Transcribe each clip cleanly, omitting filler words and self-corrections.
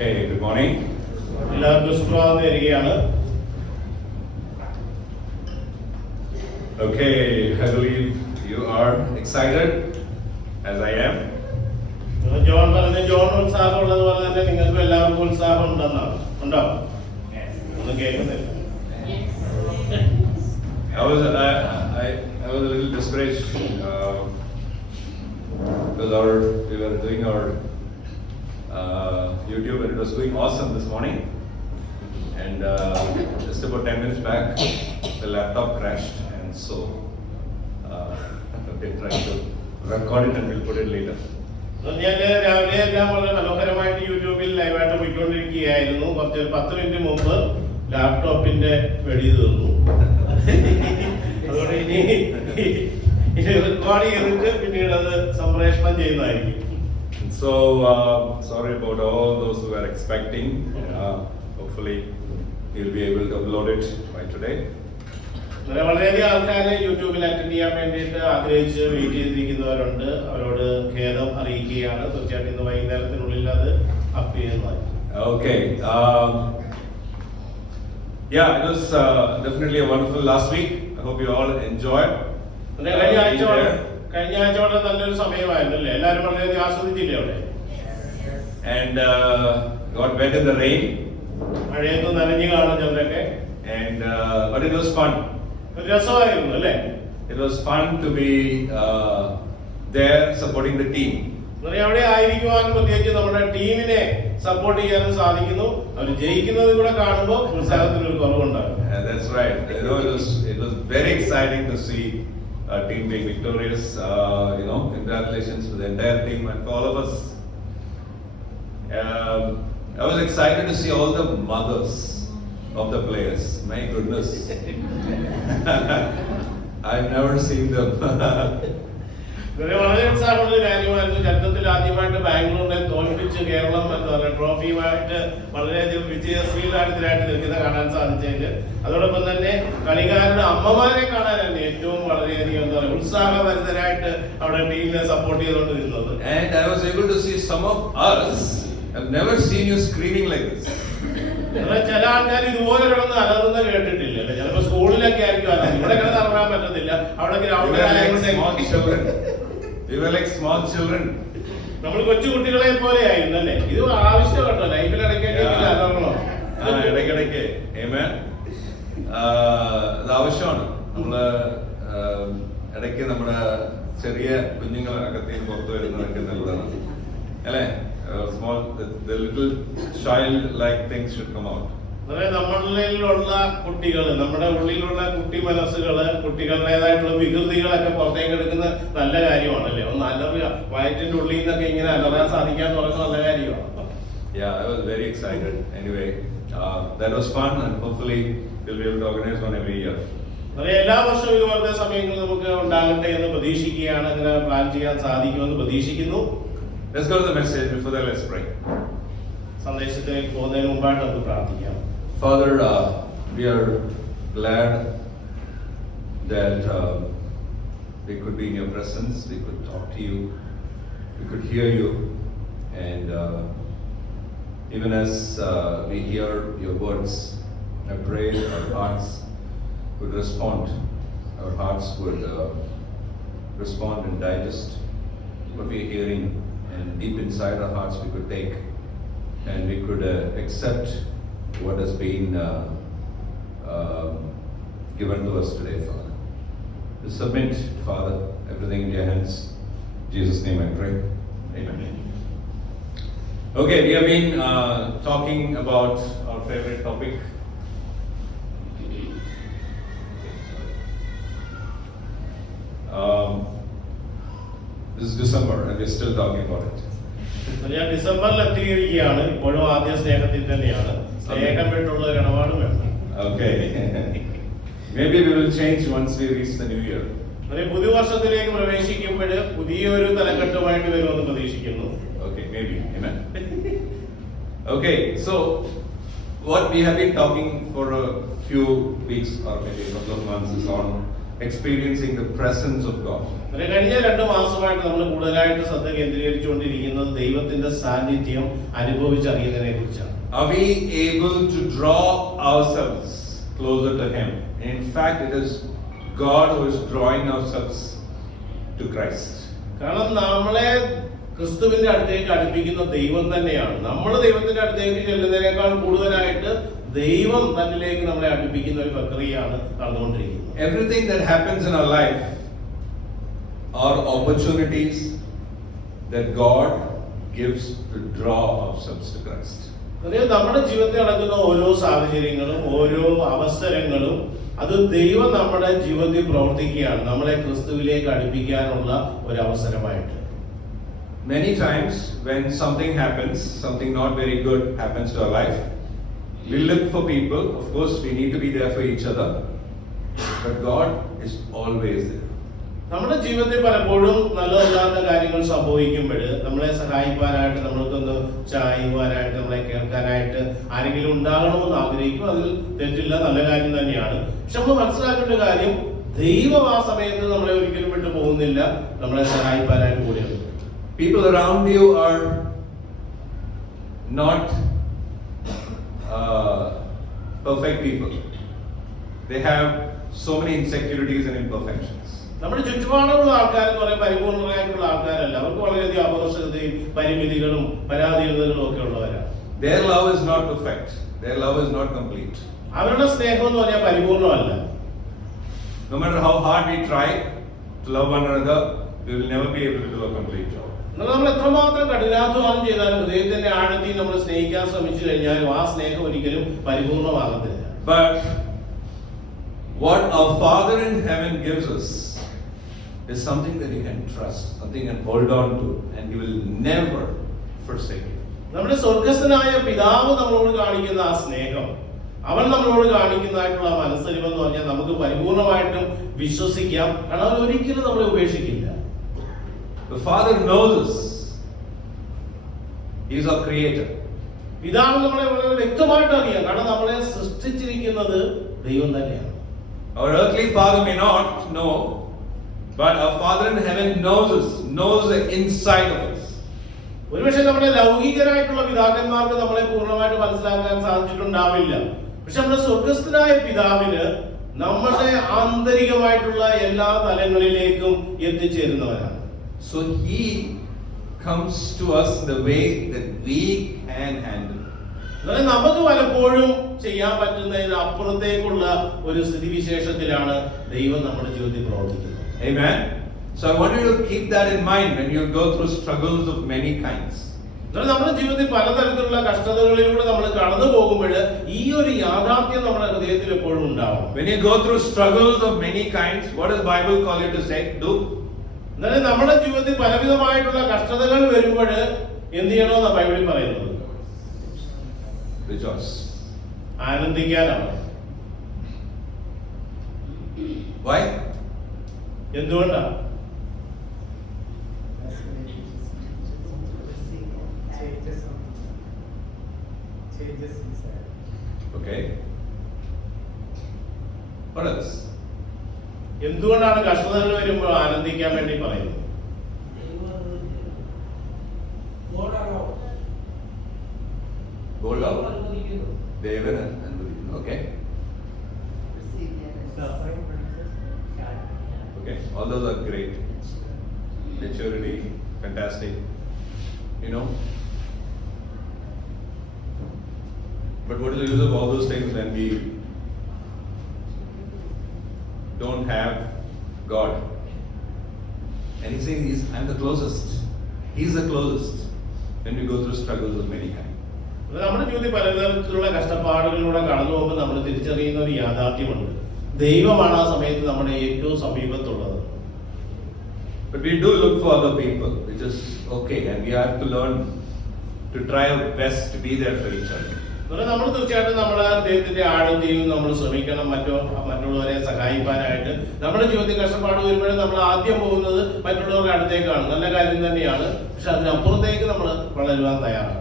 Okay, good morning. എല്ലാവർക്കും സുപ്രഭാതം നേരുകയാണ്. Okay, I believe you are excited as I am. John ഉത്സാഹം ഉള്ളതുപോലെ തന്നെ നിങ്ങൾക്കും എല്ലാവർക്കും ഉത്സാഹം ഉണ്ടെന്നാണ്. ഉണ്ടോ? ഒന്നും കേൾക്കുന്നില്ല. I was a little desperate because we were doing our YouTube and it was going awesome this morning, and just about 10 minutes back the laptop crashed, and so we're trying to record it and we'll put it later. ഞാൻ രാവിലെ എല്ലാം വളരെ മനോഹരമായിട്ട് യൂട്യൂബിൽ ലൈവായിട്ട് പോയിക്കൊണ്ടിരിക്കുകയായിരുന്നു. കുറച്ച് 10 minute മുമ്പ് ലാപ്ടോപ്പിന്റെ വെടി തീർന്നു. അതുകൊണ്ട് ഇനി റെക്കോർഡ് ചെയ്തിട്ട് പിന്നീട് അത് സംപ്രേഷണം ചെയ്യുന്നതായിരിക്കും. So sorry about all those who were expecting. Hopefully you'll be able to upload it by today. വളരെയധികം ആൾക്കാർ യൂട്യൂബിൽ അറ്റൻഡ് ചെയ്യാൻ വേണ്ടിയിട്ട് ആഗ്രഹിച്ച് വെയിറ്റ് ചെയ്തിരിക്കുന്നവരുണ്ട്. അവരോട് ഖേദം അറിയിക്കുകയാണ്. തീർച്ചയായിട്ടും ഇന്ന് വൈകുന്നേരത്തിനുള്ളിൽ അത് അപ്പ് ചെയ്യുന്നതായിരിക്കും. Okay. Yeah, it was definitely a wonderful last week. I hope you all enjoyed. കഴിഞ്ഞ ആഴ്ച വളരെ നല്ലൊരു സമയമായിരുന്നു അല്ലേ? എല്ലാവരും വളരെയധികം ആസ്വദിച്ചില്ലേ അവിടെ? And got wet in the rain. മഴയത്ത് നനഞ്ഞു കാണും ചിലരൊക്കെ. And but it was fun. രസമായിരുന്നു അല്ലേ? It was fun to be there supporting the team. അവിടെ ആയിരിക്കുവാനും പ്രത്യേകിച്ച് നമ്മുടെ ടീമിനെ സപ്പോർട്ട് ചെയ്യാനും സാധിക്കുന്നു. അവർ ജയിക്കുന്നത് കൂടെ കാണുമ്പോൾ ഉത്സാഹത്തിന് ഒരു കുറവുണ്ടാകും. That's right. You know, it was very exciting to see our team being victorious. Congratulations to the entire team and for all of us. I was excited to see all the mothers of the players. My goodness. I've never seen them. വളരെ ഉത്സാഹമുള്ള കാര്യമായിരുന്നു. ചരിത്രത്തിൽ ആദ്യമായിട്ട് ബാംഗ്ലൂരിനെ തോൽപ്പിച്ച് കേരളം ട്രോഫിയുമായിട്ട് വളരെയധികം വിജയശ്രീലാളിതരായിട്ട് നിൽക്കുന്ന കാണാൻ സാധിച്ചതിൽ, അതോടൊപ്പം തന്നെ കളിക്കാരുടെ അമ്മമാരെ കാണാനാണ് ഏറ്റവും വളരെയധികം ഉത്സാഹഭരിതരായിട്ട് അവിടെ ടീമിനെ സപ്പോർട്ട് ചെയ്തുകൊണ്ടിരുന്നത്. And I was able to see some of us. I've never seen you screaming like this. ചില ആൾക്കാർ ഇതുപോലെ കിടന്ന് അലറുന്ന കേട്ടിട്ടില്ല. ചിലപ്പോ സ്കൂളിലൊക്കെ ആയിരിക്കും അല്ല, ഇവിടെ കിടന്ന് അലറാൻ പറ്റത്തില്ല. അവിടെ We were like small children. നമ്മൾ കൊച്ചു കുട്ടികളെ പോലെ ആയിരുന്നു അല്ലേ? ഇത് ആവശ്യം കേട്ടോ, ലൈഫിൽ ഇടയ്ക്കൊക്കെ അലറണോ? ഇടയ്ക്കിടയ്ക്ക് അത് ആവശ്യമാണ്. നമ്മള് ഇടയ്ക്ക് നമ്മുടെ ചെറിയ കുഞ്ഞുങ്ങൾ അകത്തേക്ക് പുറത്തു വരുന്നതൊക്കെ നല്ലതാണ് അല്ലേ? Small, the little child-like things should come out. നമ്മളിലുള്ള കുട്ടികൾ, നമ്മുടെ ഉള്ളിലുള്ള കുട്ടി മനസ്സുകള്, കുട്ടികളുടേതായിട്ടുള്ള വികൃതികളൊക്കെ പുറത്തേക്ക് എടുക്കുന്ന നല്ല കാര്യമാണല്ലേ? ഒന്ന് അലറുക, വയറ്റിന്റെ ഉള്ളിൽ നിന്നൊക്കെ ഇങ്ങനെ അലറാൻ സാധിക്കാൻ പറയുന്നത് നല്ല കാര്യമാണ്. Yeah, I was very excited. Anyway, that was fun and hopefully we'll be able to organize one every year. എല്ലാ വർഷവും ഇതുപോലത്തെ സമയങ്ങൾ നമുക്ക് ഉണ്ടാകട്ടെ എന്ന് പ്രതീക്ഷിക്കുകയാണ്. അങ്ങനെ പ്ലാൻ ചെയ്യാൻ സാധിക്കുമെന്ന് പ്രതീക്ഷിക്കുന്നു. Let's go to the message. Before that, let's pray. സന്ദേശത്തിലേക്ക് പോകുന്നതിന് മുമ്പായിട്ട് നമുക്ക് പ്രാർത്ഥിക്കാം. Father, we are glad that we could be in your presence, we could talk to you, we could hear you, and even as we hear your words, I pray our hearts would respond. Our hearts would respond and digest what we are hearing, and deep inside our hearts we could take and we could accept what has been given to us today, Father. We submit, Father, everything in your hands. In Jesus' name I pray. Amen. Okay, we have been talking about our favorite topic. This is December and we're still talking about it. ഞാൻ ഡിസംബറിൽ എത്തിയിരിക്കുകയാണ്. ഇപ്പോഴും ആദ്യ സ്നേഹത്തിൽ തന്നെയാണ്. സ്നേഹം വിട്ടുള്ള ഒരു ഇടപാട് വേണം. Okay. Maybe we will change once we reach the new year. പുതുവർഷത്തിലേക്ക് പ്രവേശിക്കുമ്പോൾ പുതിയൊരു തലക്കെട്ടുമായിട്ട് വരുമെന്ന് പ്രതീക്ഷിക്കുന്നു. Okay, maybe. Amen. Okay, so what we have been talking for a few weeks or maybe a couple of months is on experiencing the presence of God. കഴിഞ്ഞ 2 മാസമായിട്ട് നമ്മൾ കൂടുതലായിട്ട് ശ്രദ്ധ കേന്ദ്രീകരിച്ചുകൊണ്ടിരിക്കുന്നത് ദൈവത്തിന്റെ സാന്നിധ്യം അനുഭവിച്ചറിയുന്നതിനെ കുറിച്ചാണ്. Are we able to draw ourselves closer to Him? In fact, it is God who is drawing ourselves to Christ. കാരണം നമ്മളെ ക്രിസ്തുവിന്റെ അടുത്തേക്ക് അടുപ്പിക്കുന്ന ദൈവം തന്നെയാണ്. നമ്മൾ ദൈവത്തിന്റെ അടുത്തേക്ക് ചെല്ലുന്നതിനേക്കാൾ കൂടുതലായിട്ട് ദൈവം തന്നിലേക്ക് നമ്മളെ അടുപ്പിക്കുന്ന ഒരു പ്രക്രിയയാണ് നടന്നുകൊണ്ടിരിക്കുന്നത്. Everything that happens in our life are opportunities that God gives to draw ourselves to Christ. നമ്മുടെ ജീവിതത്തിൽ നടക്കുന്ന ഓരോ സാഹചര്യങ്ങളും ഓരോ അവസരങ്ങളും അത് ദൈവം നമ്മുടെ ജീവിതത്തിൽ പ്രവർത്തിക്കുകയാണ് നമ്മളെ ക്രിസ്തുവിലേക്ക് അടുപ്പിക്കാനുള്ള ഒരു അവസരമായിട്ട്. Many times when something happens, something not very good happens to our life, we look for people. Of course, we need to be there for each other, but God is always there. നമ്മുടെ ജീവിതത്തിൽ പലപ്പോഴും നല്ലതല്ലാത്ത കാര്യങ്ങൾ സംഭവിക്കുമ്പോൾ നമ്മളെ സഹായിക്കാനായിട്ട് നമ്മൾക്കൊന്ന് ചായുവാനായിട്ട് നമ്മളെ കേൾക്കാനായിട്ട് ആരെങ്കിലും ഉണ്ടാകണമെന്ന് ആഗ്രഹിക്കും. അതിൽ തെറ്റില്ല, നല്ല കാര്യം തന്നെയാണ്. പക്ഷെ നമ്മൾ മനസ്സിലാക്കേണ്ട കാര്യം ദൈവം ആ സമയത്ത് നമ്മളെ ഒരിക്കലും വിട്ടു പോകുന്നില്ല, നമ്മളെ സഹായിക്കാനായിട്ട് കൂടിയാണ്. People around you are not perfect people. They have so many insecurities and imperfections. നമ്മുടെ ചുറ്റുപാടുള്ള ആൾക്കാർ കുറെ പരിപൂർണരായിട്ടുള്ള ആൾക്കാരല്ല. അവർക്ക് വളരെയധികം അപകർഷതയും പരിമിതികളും പരാധീനതകളും ഒക്കെ ഉള്ളവരാണ്. Their love is not perfect. Their love is not complete. അവരുടെ സ്നേഹം എന്ന് പറഞ്ഞാൽ പരിപൂർണമല്ല. No matter how hard we try to love one another, we will never be able to do a complete job. നമ്മൾ എത്രമാത്രം കഠിനാധ്വാനം ചെയ്താലും ഹൃദയത്തിന്റെ ആഴത്തിൽ നമ്മൾ സ്നേഹിക്കാൻ ശ്രമിച്ചു കഴിഞ്ഞാലും ആ സ്നേഹം ഒരിക്കലും പരിപൂർണമാകത്തില്ല. But what our Father in heaven gives us is something that you can trust, something you can hold on to, and He will never forsake you. നമ്മുടെ സ്വർഗ്ഗസ്ഥനായ പിതാവ് നമ്മളോട് കാണിക്കുന്ന ആ സ്നേഹം, അവൻ നമ്മളോട് കാണിക്കുന്നതായിട്ടുള്ള മനസ്സലിവ് എന്ന് പറഞ്ഞാൽ നമുക്ക് പരിപൂർണമായിട്ടും വിശ്വസിക്കാം. കാരണം അവൻ ഒരിക്കലും നമ്മളെ ഉപേക്ഷിക്കില്ല. The Father knows us. He is our creator. പിതാവ് നമ്മളെ വളരെ വ്യക്തമായിട്ട് അറിയാം. കാരണം നമ്മളെ സൃഷ്ടിച്ചിരിക്കുന്നത് ദൈവം തന്നെയാണ്. Our earthly father may not know, but our Father in heaven knows us, knows the inside of us. ഒരുപക്ഷെ നമ്മുടെ ലൗകികരായിട്ടുള്ള പിതാക്കന്മാർക്ക് നമ്മളെ പൂർണ്ണമായിട്ട് മനസ്സിലാക്കാൻ സാധിച്ചിട്ടുണ്ടാവില്ല. പക്ഷെ നമ്മുടെ സ്വർഗ്ഗസ്ഥനായ പിതാവിന് നമ്മുടെ ആന്തരികമായിട്ടുള്ള എല്ലാ തലങ്ങളിലേക്കും എത്തിച്ചേരുന്നവരാണ്. So He comes to us the way that we can handle. നമുക്ക് പലപ്പോഴും ചെയ്യാൻ പറ്റുന്നതിന് അപ്പുറത്തേക്കുള്ള ഒരു സ്ഥിതിവിശേഷത്തിലാണ് ദൈവം നമ്മുടെ ജീവിതത്തിൽ പ്രവർത്തിക്കുന്നത്. Amen. So I want you to keep that in mind when you go through struggles of many kinds. നമ്മുടെ ജീവിതത്തിൽ പലതരത്തിലുള്ള കഷ്ടതകളിലൂടെ നമ്മൾ കടന്നു പോകുമ്പോൾ ഈ ഒരു യാഥാർത്ഥ്യം നമ്മുടെ ഹൃദയത്തിൽ എപ്പോഴും ഉണ്ടാവും. When you go through struggles of many kinds, what does Bible call you to say? Do. നമ്മുടെ ജീവിതത്തിൽ പലവിധമായിട്ടുള്ള കഷ്ടതകൾ വരുമ്പോൾ എന്ത് ചെയ്യണമെന്നാണ് ബൈബിളിൽ പറയുന്നത്? Rejoice. ആനന്ദിക്കാനാണ്. Why? എന്തുകൊണ്ടാണ്? Okay. What else? എന്തുകൊണ്ടാണ് കഷ്ടതകൾ വരുമ്പോൾ ആനന്ദിക്കാൻ വേണ്ടി പറയുന്നത്? Gold out. Devan അനുവദിക്കുന്നു. Okay. Okay. All those are great. Maturity, fantastic. You know. But what is the use of all those things when we don't have God? And He's saying, I'm the closest. He's the closest when we go through struggles of many kinds. നമ്മുടെ ജീവിതത്തിൽ പലതരത്തിലുള്ള കഷ്ടപ്പാടുകളിലൂടെ കടന്നു പോകുമ്പോൾ നമ്മൾ തിരിച്ചറിയുന്ന ഒരു യാഥാർത്ഥ്യമുണ്ട്. ദൈവമാണ് ആ സമയത്ത് നമ്മുടെ ഏറ്റവും സമീപത്തുള്ളത്. But we do look for other people, which is okay, and we have to learn to try our best to be there for each other. നമ്മൾ തീർച്ചയായിട്ടും നമ്മുടെ ദൈവത്തിന്റെ ആഴത്തിൽ നമ്മൾ ശ്രമിക്കണം മറ്റുള്ളവരെ സഹായിക്കാനായിട്ട്. നമ്മുടെ ജീവിതത്തിൽ കഷ്ടപ്പാട് വരുമ്പോഴും നമ്മൾ ആദ്യം പോകുന്നത് മറ്റുള്ളവരുടെ അടുത്തേക്കാണ്. നല്ല കാര്യം തന്നെയാണ്. പക്ഷെ അതിനപ്പുറത്തേക്ക് നമ്മൾ വളരുവാൻ തയ്യാറാണ്.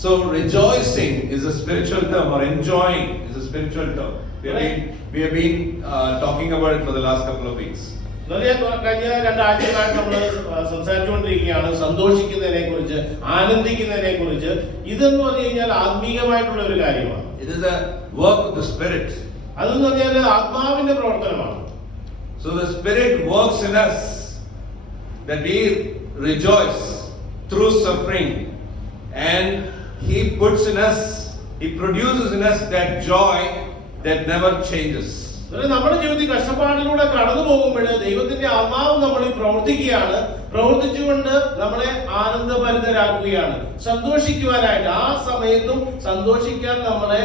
So rejoicing is a spiritual term, or enjoying is a spiritual term. We have been talking about it for the last couple of weeks. കഴിഞ്ഞ 2 ആഴ്ചകളായിട്ട് നമ്മൾ സംസാരിച്ചുകൊണ്ടിരിക്കുകയാണ് സന്തോഷിക്കുന്നതിനെ കുറിച്ച്, ആനന്ദിക്കുന്നതിനെ കുറിച്ച്. ഇതെന്ന് പറഞ്ഞു കഴിഞ്ഞാൽ ആത്മീകമായിട്ടുള്ള ഒരു കാര്യമാണ്. It is a work of the Spirit. അതെന്ന് പറഞ്ഞാൽ ആത്മാവിന്റെ പ്രവർത്തനമാണ്. So the Spirit works in us that we rejoice through suffering, and He puts in us, He produces in us that joy that never changes. നമ്മുടെ ജീവിതത്തിൽ കഷ്ടപ്പാടിലൂടെ കടന്നു പോകുമ്പോൾ ദൈവത്തിന്റെ ആത്മാവ് നമ്മളിൽ പ്രവർത്തിക്കുകയാണ്. പ്രവർത്തിച്ചുകൊണ്ട് നമ്മളെ ആനന്ദഭരിതരാക്കുകയാണ്, സന്തോഷിക്കുവാനായിട്ട്. ആ സമയത്തും സന്തോഷിക്കാൻ നമ്മളെ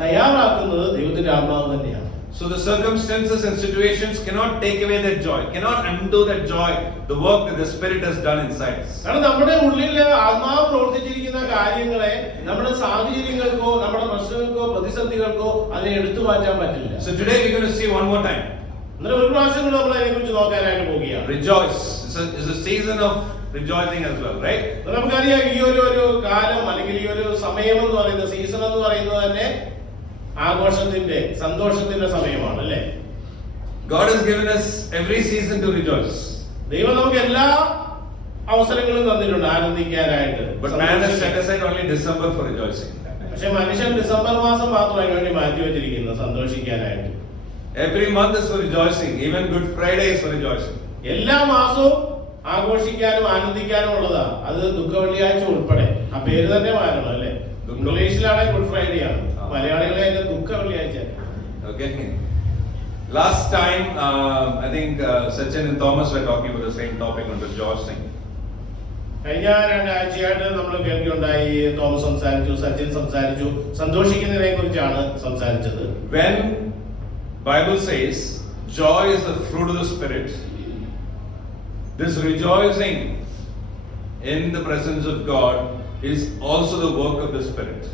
തയ്യാറാക്കുന്നത് ദൈവത്തിന്റെ ആത്മാവ് തന്നെയാണ്. So the circumstances and situations cannot take away that joy, cannot undo that joy, the work that the Spirit has done inside us. കാരണം നമ്മുടെ ഉള്ളിൽ ആത്മാവ് പ്രവർത്തിച്ചിരിക്കുന്ന കാര്യങ്ങളെ നമ്മുടെ സാഹചര്യങ്ങൾക്കോ നമ്മുടെ പ്രശ്നങ്ങൾക്കോ പ്രതിസന്ധികൾക്കോ അതിനെ എടുത്തു മാറ്റാൻ പറ്റില്ല. So today we're going to see one more time. ഒരു പ്രാവശ്യം കൂടെ നമ്മൾ അതിനെക്കുറിച്ച് നോക്കാനായിട്ട് പോവുകയാണ്. Rejoice. It's a season of rejoicing as well, right? നമുക്കറിയാം ഈ ഒരു കാലം അല്ലെങ്കിൽ ഈ ഒരു സമയം എന്ന് പറയുന്നത്, സീസൺ എന്ന് പറയുന്നത് തന്നെ ആഘോഷത്തിന്റെ സന്തോഷത്തിന്റെ സമയമാണ്, അല്ലേ? God has given us every season to rejoice. ദൈവം നമുക്ക് എല്ലാ അവസരങ്ങളും തന്നിട്ടുണ്ട് ആനന്ദിക്കാനായിട്ട്. But man has set aside only December for rejoicing. പക്ഷെ മനുഷ്യൻ ഡിസംബർ മാസം മാത്രം അതിനു വേണ്ടി മാറ്റി വെച്ചിരിക്കുന്നു സന്തോഷിക്കാനായിട്ട്. Every month is for rejoicing. Even Good Friday is for rejoicing. എല്ലാ മാസവും ആഘോഷിക്കാനും ആനന്ദിക്കാനും ഉള്ളതാ. അത് ദുഃഖവെള്ളിയാഴ്ച ഉൾപ്പെടെ. ആ പേര് തന്നെ മാറണം, അല്ലേ? ഇംഗ്ലീഷിലാണെങ്കിൽ ഗുഡ് ഫ്രൈഡേ ആണ്, മലയാളികളെ അതിന്റെ ദുഃഖവെള്ളിയാഴ്ച. Okay. Last time, I think Sachin and Thomas were talking about the same topic on rejoicing. കഴിഞ്ഞ 2 ആഴ്ചയായിട്ട് നമ്മൾ കേൾക്കുകയുണ്ടായി. തോമസ് സംസാരിച്ചു, സച്ചിൻ സംസാരിച്ചു, സന്തോഷിക്കുന്നതിനെ കുറിച്ചാണ് സംസാരിച്ചത്. When Bible says joy is the fruit of the Spirit, this rejoicing in the presence of God is also the work of the Spirit.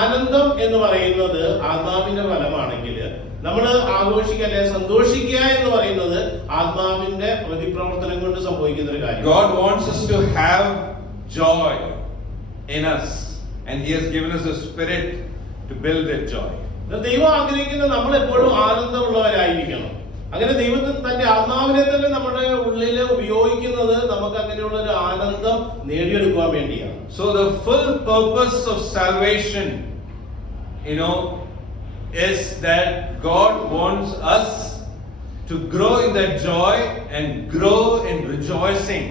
ആനന്ദം എന്ന് പറയുന്നത് ആത്മാവിന്റെ ഫലമാണെങ്കിൽ നമ്മൾ ആഘോഷിക്കുക അല്ലെ സന്തോഷിക്കുക എന്ന് പറയുന്നത് ആത്മാവിന്റെ പ്രതിപ്രവർത്തനം കൊണ്ട് സംഭവിക്കുന്ന ഒരു കാര്യം. God wants us to have joy in us, and He has given us a Spirit to build that joy. ദൈവം ആഗ്രഹിക്കുന്നത് നമ്മൾ എപ്പോഴും ആനന്ദമുള്ളവരായിരിക്കണം. അങ്ങനെ ദൈവത്തിൽ തന്റെ ആത്മാവിനെ തന്നെ നമ്മുടെ ഉള്ളിൽ ഉപയോഗിക്കുന്നത് നമുക്ക് അങ്ങനെയുള്ള ഒരു ആനന്ദം നേടിയെടുക്കുവാൻ വേണ്ടിയാണ്. So the full purpose of salvation, is that God wants us to grow in that joy and grow in rejoicing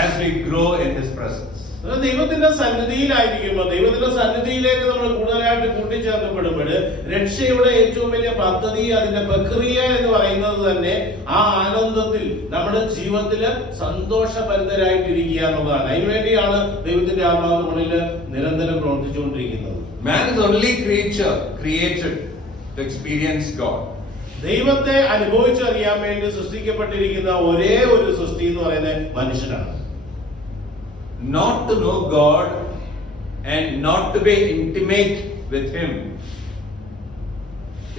as we grow in His presence. ദൈവത്തിന്റെ സന്നിധിയിലായിരിക്കുമ്പോൾ, ദൈവത്തിന്റെ സന്നിധിയിലേക്ക് നമ്മൾ കൂടുതലായിട്ട് കൂട്ടിച്ചേർക്കപ്പെടുമ്പോൾ രക്ഷയുടെ ഏറ്റവും വലിയ പദ്ധതി, അതിന്റെ പ്രക്രിയ എന്ന് പറയുന്നത് തന്നെ ആ ആനന്ദത്തിൽ നമ്മുടെ ജീവിതത്തില് സന്തോഷഭരിതരായിട്ടിരിക്കുക എന്നുള്ളതാണ്. അതിനുവേണ്ടിയാണ് ദൈവത്തിന്റെ ആത്മാവ് നമ്മളിൽ നിരന്തരം പ്രവർത്തിച്ചുകൊണ്ടിരിക്കുന്നത്. Man is the only creature created to experience God. ദൈവത്തെ അനുഭവിച്ചറിയാൻ വേണ്ടി സൃഷ്ടിക്കപ്പെട്ടിരിക്കുന്ന ഒരേ ഒരു സൃഷ്ടി എന്ന് പറയുന്നത് മനുഷ്യനാണ്. Not to know God and not to be intimate with Him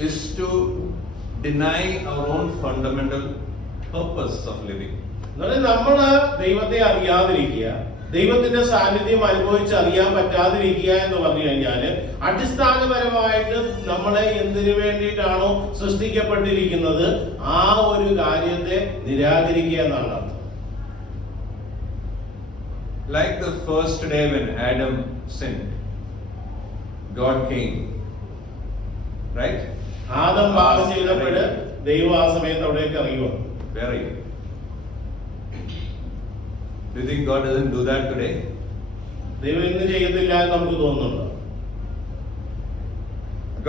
is to deny our own fundamental purpose of living. നമ്മൾ ദൈവത്തെ അറിയാതിരിക്കുക, ദൈവത്തിന്റെ സാന്നിധ്യം അനുഭവിച്ചറിയാൻ പറ്റാതിരിക്കുക എന്ന് പറഞ്ഞു കഴിഞ്ഞാല് അടിസ്ഥാനപരമായിട്ട് നമ്മളെ എന്തിനു വേണ്ടിയിട്ടാണോ സൃഷ്ടിക്കപ്പെട്ടിരിക്കുന്നത് ആ ഒരു കാര്യത്തെ നിരാകരിക്കുക എന്നാണ് അർത്ഥം. Like the first day when Adam sinned, God came, right? Adam പാപം ചെയ്തപ്പോൾ ദൈവം ആ സമയത്ത് അവിടേക്ക് ഇറങ്ങി വന്നു. Where are you? Do you think God doesn't do that today? ദൈവം ഇന്ന് ചെയ്യത്തില്ല എന്ന് നമുക്ക് തോന്നുന്നുണ്ടോ?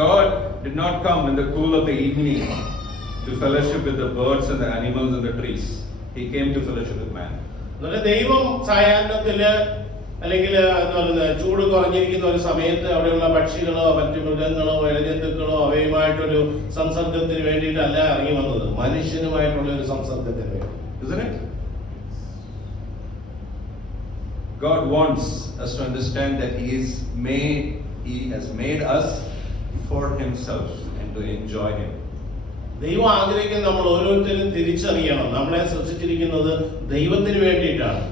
God did not come in the cool of the evening to fellowship with the birds and the animals and the trees. He came to fellowship with man. ദൈവം സായാഹ്നത്തില് അല്ലെങ്കിൽ എന്താ പറയുക ചൂട് കുറഞ്ഞിരിക്കുന്ന ഒരു സമയത്ത് അവിടെയുള്ള പക്ഷികളോ മറ്റു മൃഗങ്ങളോ ഇഴജന്തുക്കളോ അവയുമായിട്ടൊരു സംസർഗത്തിന് വേണ്ടിയിട്ടല്ല ഇറങ്ങി വന്നത്, മനുഷ്യനുമായിട്ടുള്ള ഒരു സംസർഗത്തിന് വേണ്ടി. Isn't it? God wants us to understand that He has made us for Himself and to enjoy Him. ദൈവം ആഗ്രഹിക്കുന്ന നമ്മൾ ഓരോരുത്തരും തിരിച്ചറിയണം, നമ്മളെ സൃഷ്ടിച്ചിരിക്കുന്നത് ദൈവത്തിന് വേണ്ടിയിട്ടാണ്.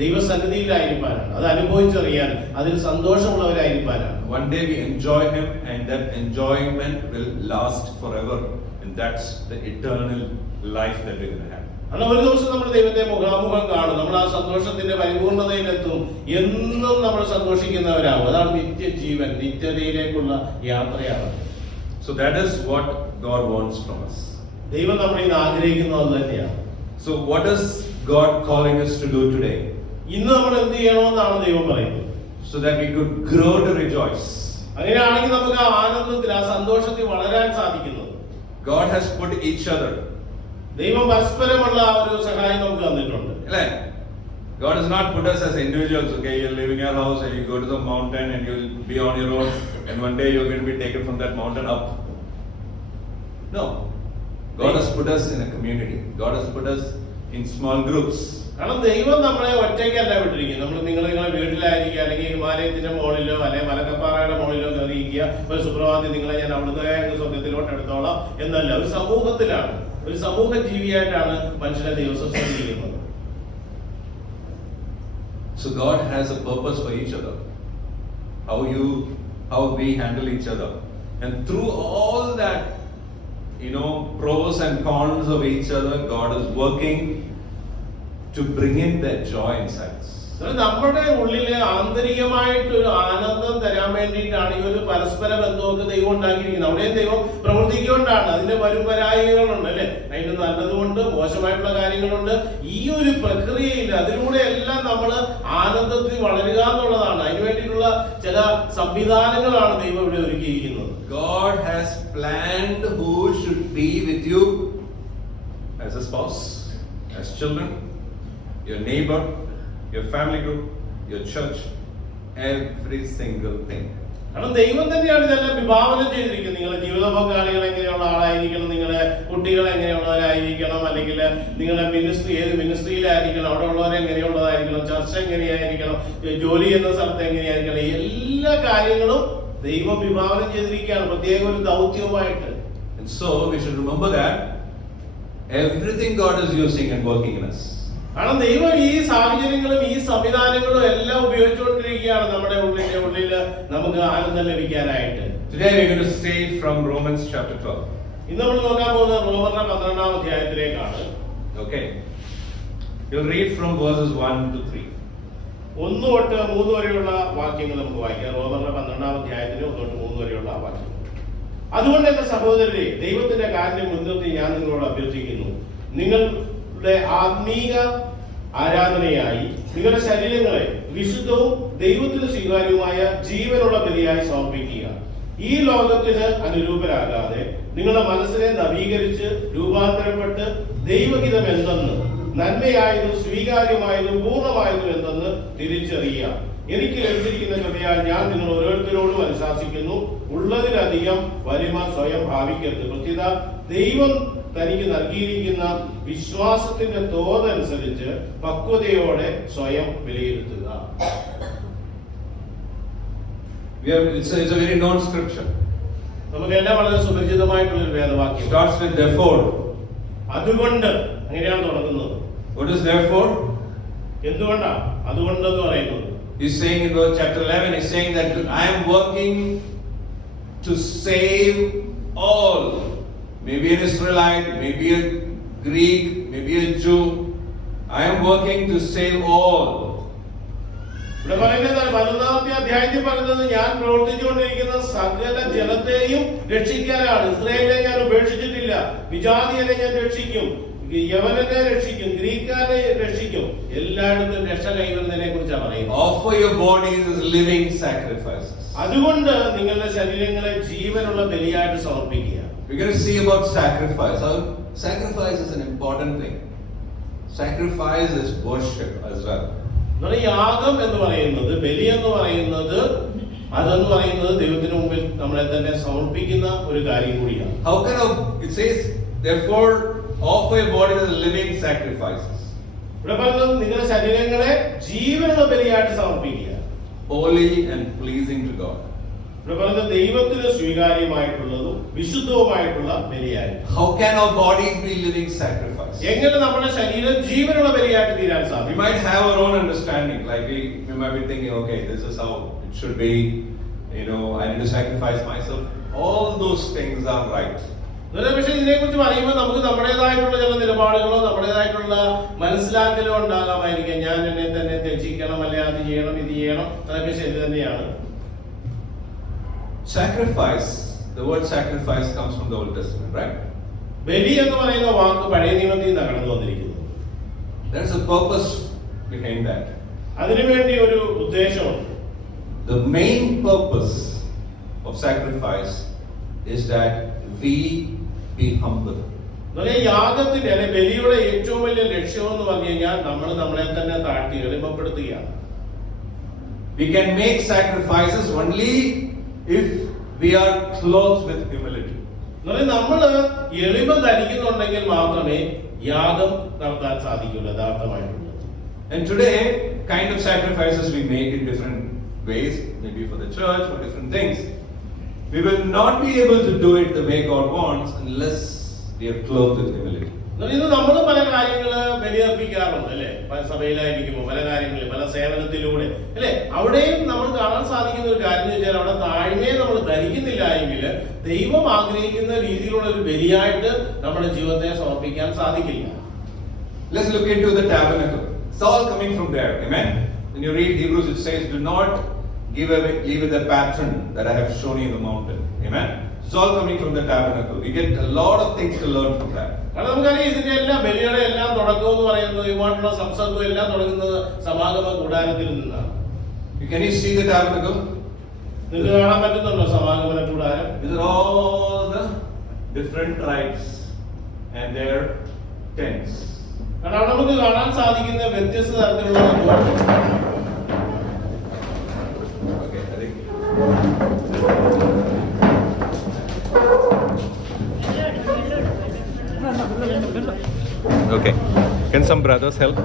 ദൈവസന്നിധിയിലായിരിക്കാനാണ്, അത് അനുഭവിച്ചറിയാൻ, അതിൽ സന്തോഷമുള്ളവരായിരിക്കാനാണ്. One day we enjoy Him, and that enjoyment will last forever, and that's the eternal life that we're going to have. കാരണം ഒരു ദിവസം നമ്മൾ ദൈവത്തെ മുഖാമുഖം കാണും, നമ്മൾ ആ സന്തോഷത്തിന്റെ പരിപൂർണതയിലെത്തും, എന്നും നമ്മൾ സന്തോഷിക്കുന്നവരാകും. അതാണ് നിത്യജീവൻ, നിത്യതയിലേക്കുള്ള യാത്രയാണ്. So that is what God wants from us. ദൈവം നമ്മൾ ഇന്ന് ആഗ്രഹിക്കുന്നത് തന്നെയാണ്. So what is God calling us to do today? ഇന്ന് നമ്മൾ എന്ത് ചെയ്യണമെന്നാണ് ദൈവം പറയുന്നത്? So that we could grow to rejoice. അങ്ങനെയാണെങ്കിൽ നമുക്ക് ആ ആനന്ദത്തിൽ, ആ സന്തോഷത്തിൽ വളരാൻ സാധിക്കുന്നത്. God has put each other. ദൈവം പരസ്പരമുള്ള ഒരു സഹായം നമുക്ക് തന്നിട്ടുണ്ട്. God has not put us as individuals. Okay, you live in your house and you go to the mountain and you'll be on your own, and one day you're going to be taken from that mountain up. No. God has put us in a community. God has put us in small groups. കാരണം ദൈവം നമ്മളെ ഒറ്റയ്ക്കല്ല വിട്ടിരിക്കുന്നത്. നമ്മൾ നിങ്ങളെ വീട്ടിലായിരിക്കുക, അല്ലെങ്കിൽ ഹിമാലയത്തിന്റെ മുകളിലോ അല്ലെങ്കിൽ മലക്കപ്പാറയുടെ മുകളിലോ കയറിയിരിക്കുക, ഒരു സുപ്രഭാതത്തിൽ നിങ്ങളെ ഞാൻ അവിടുത്തെ സ്വർഗത്തിലോട്ട് എടുത്തോളാം എന്നല്ല. ഒരു സമൂഹത്തിലാണ്, ഒരു സമൂഹ ജീവിയായിട്ടാണ് മനുഷ്യനെ ദൈവം സൃഷ്ടിച്ചിരിക്കുന്നത്. So God has a purpose for each other. How we handle each other, and through all that, pros and cons of each other, God is working to bring in that joy inside us. നമ്മുടെ ഉള്ളില് ആന്തരികമായിട്ടൊരു ആനന്ദം തരാൻ വേണ്ടിയിട്ടാണ് ഈ ഒരു പരസ്പര ബന്ധമൊക്കെ ദൈവം ഉണ്ടാക്കിയിരിക്കുന്നത്. അവിടെയും ദൈവം പ്രവർത്തിക്കൊണ്ടാണ്. അതിന്റെ വരുംപരായികളുണ്ട് അല്ലെ, അതിന്റെ നല്ലതുകൊണ്ട് മോശമായിട്ടുള്ള കാര്യങ്ങളുണ്ട്. ഈ ഒരു പ്രക്രിയയിൽ അതിലൂടെ എല്ലാം നമ്മൾ ആനന്ദത്തിൽ വളരുക എന്നുള്ളതാണ്. അതിനു വേണ്ടിയിട്ടുള്ള ചില സംവിധാനങ്ങളാണ് ദൈവം ഇവിടെ ഒരുക്കിയിരിക്കുന്നത്. God has planned who should be with you as a spouse, as children, your neighbor, your family group, your church, every single thing. കാരണം ദൈവം തന്നെയാണ് ഇതെല്ലാം വിഭാവനം ചെയ്തിരിക്കുന്നത്. നിങ്ങളുടെ ജീവിത പങ്കാളികൾ എങ്ങനെയുള്ള ആളായിരിക്കണം, നിങ്ങളുടെ കുട്ടികൾ എങ്ങനെയുള്ളവരായിരിക്കണം, അല്ലെങ്കിൽ നിങ്ങളുടെ മിനിസ്ട്രി ഏത് മിനിസ്ട്രിയിലായിരിക്കണം, അവിടെ ഉള്ളവർ എങ്ങനെയുള്ളതായിരിക്കണം, ചർച്ച എങ്ങനെയായിരിക്കണം, ജോലി ചെയ്യുന്ന സ്ഥലത്ത് എങ്ങനെയായിരിക്കണം, എല്ലാ കാര്യങ്ങളും ദൈവം വിഭാവനം ചെയ്തിരിക്കുകയാണ് പ്രത്യേക ഒരു ദൗത്യവുമായിട്ട്. And so we should remember that everything God is using and working in us. കാരണം ദൈവം ഈ സാഹചര്യങ്ങളും ഈ സംവിധാനങ്ങളും എല്ലാം ഉപയോഗിച്ചുകൊണ്ടിരിക്കുകയാണ് നമ്മുടെ ഉള്ളിൽ നമുക്ക് ആനന്ദം ലഭിക്കാനായിട്ട്. Today we are going to stay from Romans chapter 12. ഇന്ന് നമ്മൾ നോക്കാൻ പോകുന്നത് റോമരുടെ 12-ാം അധ്യായത്തിലേക്കാണ്. Okay. You'll read from verses 1 to 3. 1 തൊട്ട് 3 വരെയുള്ള വാക്യങ്ങൾ നമുക്ക് വായിക്കാം. റോമരുടെ 12-ാം അധ്യായത്തിന് 1 തൊട്ട് 3 വരെയുള്ള വാക്യങ്ങൾ. അതുകൊണ്ട് എന്റെ സഹോദരരെ, ദൈവത്തിന്റെ കാര്യം മുൻനിർത്തി ഞാൻ നിങ്ങളോട് അഭ്യർത്ഥിക്കുന്നു, നിങ്ങളുടെ ആത്മീക ആരാധനയായി നിങ്ങളുടെ ശരീരങ്ങളെ വിശുദ്ധവും ദൈവത്തിന് സ്വീകാര്യവുമായ ജീവനുള്ള ബലിയായി സമർപ്പിക്കുക. ഈ ലോകത്തിന് അനുരൂപരാകാതെ നിങ്ങളുടെ മനസ്സിനെ നവീകരിച്ച് രൂപാന്തരപ്പെട്ട് ദൈവഹിതം എന്തെന്ന്, നന്മയായതും സ്വീകാര്യമായതും പൂർണ്ണമായതും എന്തെന്ന് തിരിച്ചറിയുക. എനിക്ക് ലഭിച്ചിരിക്കുന്ന കൃപയാൽ ഞാൻ നിങ്ങൾ ഓരോരുത്തരോടും അനുശാസിക്കുന്നു, ഉള്ളതിലധികം വരിമ സ്വയം ഭാവിക്കരുത്. പ്രത്യേക ദൈവം തനിക്ക് നൽകിയിരിക്കുന്ന വിശ്വാസത്തിന്റെ തോതനുസരിച്ച് പക്വതയോടെ സ്വയം വിലയിരുത്തുക. It's a very known scripture. നമുക്കെല്ലാം വളരെ സുപരിചിതമായിട്ടുള്ള ഒരു വേദവാക്യം. Starts with therefore. അതുകൊണ്ട് അങ്ങനെയാണ് തുടങ്ങുന്നത്. What is therefore? എന്തുകൊണ്ടാണ് അതുകൊണ്ടെന്ന് പറയുന്നത്? He's saying in verse chapter 11, he's saying that I am working to save all. Maybe an Israelite, maybe a Greek, maybe a Jew. I am working to save all. ഇവിടെ പറയുന്നത് 11-ാമത്തെ അധ്യായത്തിൽ പറയുന്നത് ഞാൻ പ്രവർത്തിച്ചുകൊണ്ടിരിക്കുന്ന സകല ജനത്തെയും രക്ഷിക്കാനാണ്. ഇസ്രായേലിനെ ഞാൻ ഉപേക്ഷിച്ചിട്ടില്ല, വിജാതിയെ ഞാൻ രക്ഷിക്കും, യവനനെ രക്ഷിക്കും, ഗ്രീക്കാരെ രക്ഷിക്കും, എല്ലായിടത്തും രക്ഷ കൈവരുന്നതിനെ കുറിച്ചാണ് പറയുന്നത്. Offer your bodies as living sacrifices. അതുകൊണ്ട് നിങ്ങളുടെ ശരീരങ്ങളെ ജീവനുള്ള ബലിയായിട്ട് സമർപ്പിക്കുക. We're going to see about sacrifice. Sacrifice is an important thing. Sacrifice is worship as well. യാഗം എന്ന് പറയുന്നത്, ബലി എന്ന് പറയുന്നത്, അതെന്ന് പറയുന്നത് ദൈവത്തിന് മുമ്പിൽ നമ്മളെ തന്നെ സമർപ്പിക്കുന്ന ഒരു കാര്യം കൂടിയാണ്. How can it says therefore offer your bodies as living sacrifices. ഇവിടെ പറയുന്നത് നിങ്ങളുടെ ശരീരങ്ങളെ ജീവനുള്ള ബലിയായിട്ട് സമർപ്പിക്കുക. Holy and pleasing to God. ഇവിടെ പറയുന്നത് ദൈവത്തിന് സ്വീകാര്യമായിട്ടുള്ളതും വിശുദ്ധവുമായിട്ടുള്ള ബലിയായിട്ട്. How can our bodies be living sacrifice? എങ്ങനെ നമ്മുടെ ശരീരം ജീവനുള്ള ബലിയായിട്ട് തീരാൻ We സാധിക്കും? might have our own understanding, like we might be thinking, okay, this is how it should be, I need to sacrifice myself. All those things are right. പക്ഷേ ഇതിനെക്കുറിച്ച് പറയുമ്പോൾ നമുക്ക് നമ്മുടേതായിട്ടുള്ള ചില നിലപാടുകളോ നമ്മുടേതായിട്ടുള്ള മനസ്സിലാക്കലോ ഉണ്ടാകാമായിരിക്കാം. ഞാൻ എന്നെ തന്നെ ത്യജിക്കണം, അല്ലെ അത് ചെയ്യണം, ഇത് ചെയ്യണം, അതൊക്കെ ശരി തന്നെയാണ്. Sacrifice, the word sacrifice comes from the Old Testament, right? ബലി എന്ന് പറയുന്ന വാക്ക് പഴയ നിയമത്തിൽ നിന്നാണ് കടന്നു വന്നിരിക്കുന്നത്. There's a purpose behind that. അതിനുവേണ്ടി ഒരു ഉദ്ദേശമുണ്ട്. The main purpose of sacrifice is that we be humble. യാഗത്തിന്റെ അല്ലെ ബലിയുടെ ഏറ്റവും വലിയ ലക്ഷ്യം എന്ന് പറഞ്ഞു കഴിഞ്ഞാൽ നമ്മൾ നമ്മളെ തന്നെ താഴ്ത്തി എളിമപ്പെടുത്തുകയാണ്. We can make sacrifices only if we are clothed with humility. നമ്മൾ എളിമ ധരിക്കുന്നുണ്ടെങ്കിൽ മാത്രമേ യാഗം നടത്താൻ സാധിക്കുള്ളൂ യഥാർത്ഥമായിട്ടുള്ളത്. And today, kind of sacrifices we make in different ways, maybe for the church or different things. We will not be able to do it the way God wants unless we are clothed with humility. ഇന്ന് നമ്മൾ പല കാര്യങ്ങള് ബലിയർപ്പിക്കാറുണ്ട് അല്ലെ, സഭയിലായിരിക്കുമ്പോൾ പല കാര്യങ്ങളിൽ പല സേവനത്തിലൂടെ അല്ലെ, അവിടെയും നമ്മൾ കാണാൻ സാധിക്കുന്ന ഒരു കാര്യം എന്ന് വെച്ചാൽ അവിടെ താഴ്മയെ നമ്മൾ ധരിക്കുന്നില്ല എങ്കിൽ ദൈവം ആഗ്രഹിക്കുന്ന രീതിയിലുള്ള ഒരു ബലിയായിട്ട് നമ്മുടെ ജീവിതത്തെ സമർപ്പിക്കാൻ സാധിക്കില്ല. Let's look into the tabernacle. It's all coming from there. Amen. When you read Hebrews, it says, "Do not leave the pattern that I have shown you in the mountain." Amen. It's all coming from the tabernacle. We get a lot of things to learn from that. കാരണം നമുക്കറിയാം ഇതിന്റെ എല്ലാം ബലിയുടെ എല്ലാം തുടക്കം എന്ന് പറയുന്നത് ഇങ്ങോട്ടുള്ള സംസർഗം എല്ലാം തുടങ്ങുന്നത് സമാഗമ കൂടാരത്തിൽ നിന്നാണ്. Can you see the tabernacle? നിങ്ങൾക്ക് കാണാൻ പറ്റുന്നുണ്ടോ സമാഗമന കൂടാരം? These are all the different tribes and their tents. കാരണം അവിടെ നമുക്ക് കാണാൻ സാധിക്കുന്ന വ്യത്യസ്ത തരത്തിലുള്ള Okay, I think. Okay. Can some brothers help?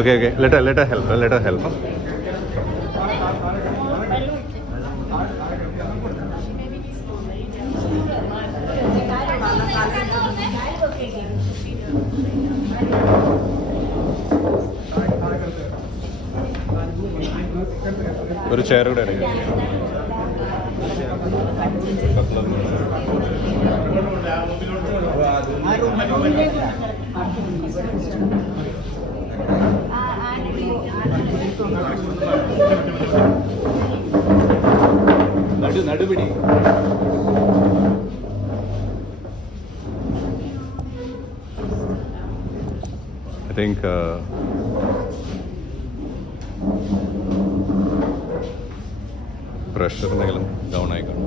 Okay. Let her help. ഒരു ചെയർ കൂടെ എടുക്കുക. നടുപിടി. I think പ്രഷർ എന്തെങ്കിലും down ആയിക്കണം.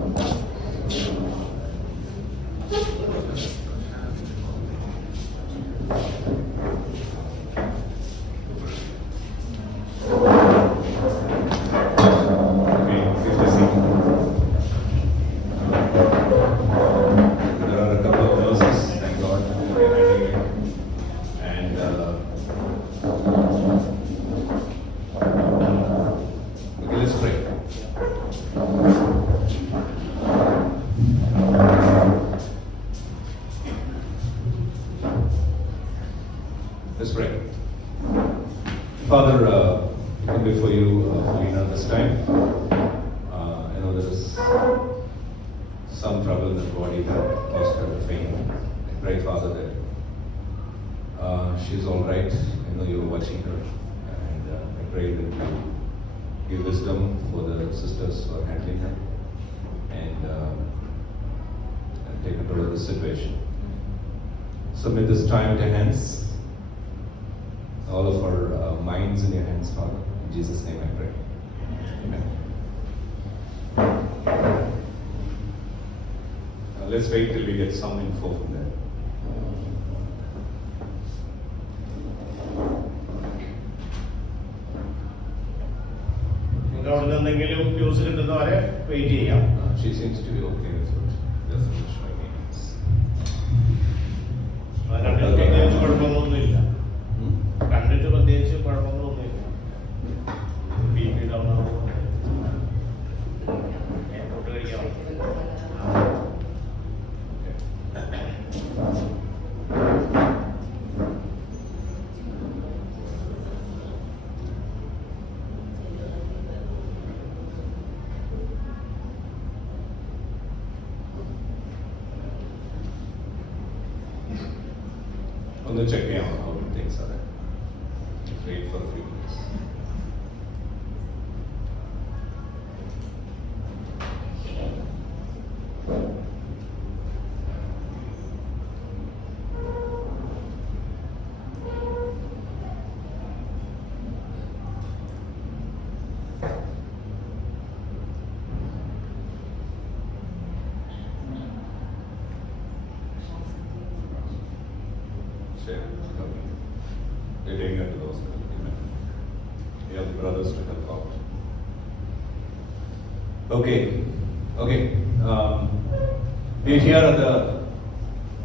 Let's pray. Father, we come before you, Felina, this time. I know there is some trouble in the body that caused her to faint. I pray, Father, that she's all right. I know you're watching her. And I pray that you give wisdom for the sisters who are handling her. And take control of the situation. Submit this time into your hands. All of our minds in your hands, Father. In Jesus' name I pray. Amen. Let's wait till we get some info from there. നമുക്ക് അവിടെ നിന്ന് എന്തെങ്കിലും news കിട്ടുന്നവരെ wait ചെയ്യാം. She seems to be okay with it. That's what she's showing me. കണ്ടിട്ട് പ്രത്യേകിച്ച് കുഴപ്പങ്ങളൊന്നുമില്ല. കണ്ടിട്ട് പ്രത്യേകിച്ച് കുഴപ്പങ്ങളൊന്നുമില്ല. BP down ആവുന്നു. ഫുഡ് കഴിക്കാം. ഒന്ന് ചെക്ക് ചെയ്യാം how things are. Wait for a few minutes. Sure. Okay. We're taking her to the hospital. We have the brothers to help out. Okay. Okay. We're here at the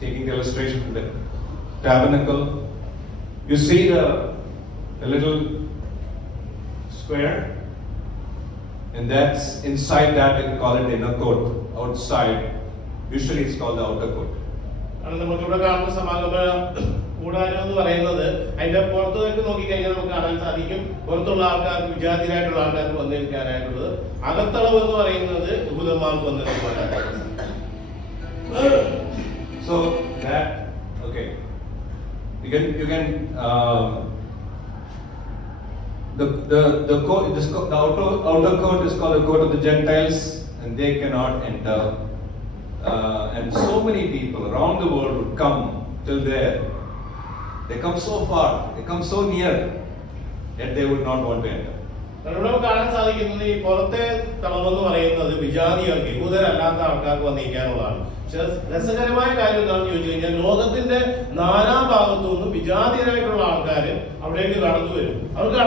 taking the illustration of the tabernacle. You see the little square, and that's inside that we call it the inner court. Outside, usually it's called the outer court. കാരണം നമുക്കിവിടെ കാണുന്ന സമാഗമന കൂടാരം എന്ന് പറയുന്നത് അതിന്റെ പുറത്തേക്ക് നോക്കിക്കഴിഞ്ഞാൽ നമുക്ക് കാണാൻ സാധിക്കും പുറത്തുള്ള ആൾക്കാർക്ക് വിജാതിരായിട്ടുള്ള ആൾക്കാർക്ക് വന്നിരിക്കാനായിട്ടുള്ളത്. അകത്തളവ് എന്ന് പറയുന്നത് യഹൂദന്മാർക്ക് വന്നിരിക്കാനായിട്ടുള്ളത്. So that okay, you can the court, the outer court is called the court of the Gentiles, and they cannot enter. And so many people around the world would come till there. They come so far, they come so near, yet they would not want to enter. ഇവിടെ കാണാൻ സാധിക്കുന്നത് ഈ പുറത്തെ തളവെന്ന് പറയുന്നത് വിജാതിയർക്ക് യഹൂദരല്ലാത്ത ആൾക്കാർക്ക് വന്നിരിക്കാനുള്ളതാണ്. പക്ഷെ രസകരമായ കാര്യം എന്താണെന്ന് ചോദിച്ചു കഴിഞ്ഞാൽ ലോകത്തിന്റെ നാനാഭാഗത്തു നിന്നും വിജാതിയരായിട്ടുള്ള ആൾക്കാർ അവിടേക്ക് കടന്നു വരും. അവർക്ക്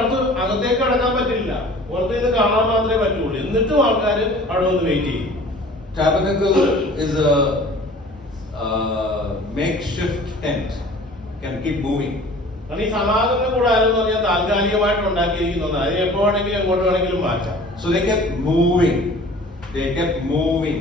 അകത്തേക്ക് കടക്കാൻ പറ്റില്ല, പുറത്ത് നിന്ന് കാണാൻ മാത്രമേ പറ്റുള്ളൂ. എന്നിട്ടും ആൾക്കാർ അവിടെ വന്ന് വെയിറ്റ് ചെയ്യും. Tabernacle is a makeshift tent, can keep moving. ഈ സമാഗമന കൂടാരം എന്ന് പറഞ്ഞാൽ താൽക്കാലികമായിട്ട് ഉണ്ടാക്കിയിരിക്കുന്നതാണ്. അതിന് എപ്പോ വേണമെങ്കിലും എങ്ങോട്ട് വേണമെങ്കിലും മാറ്റാം. So they kept moving. They kept moving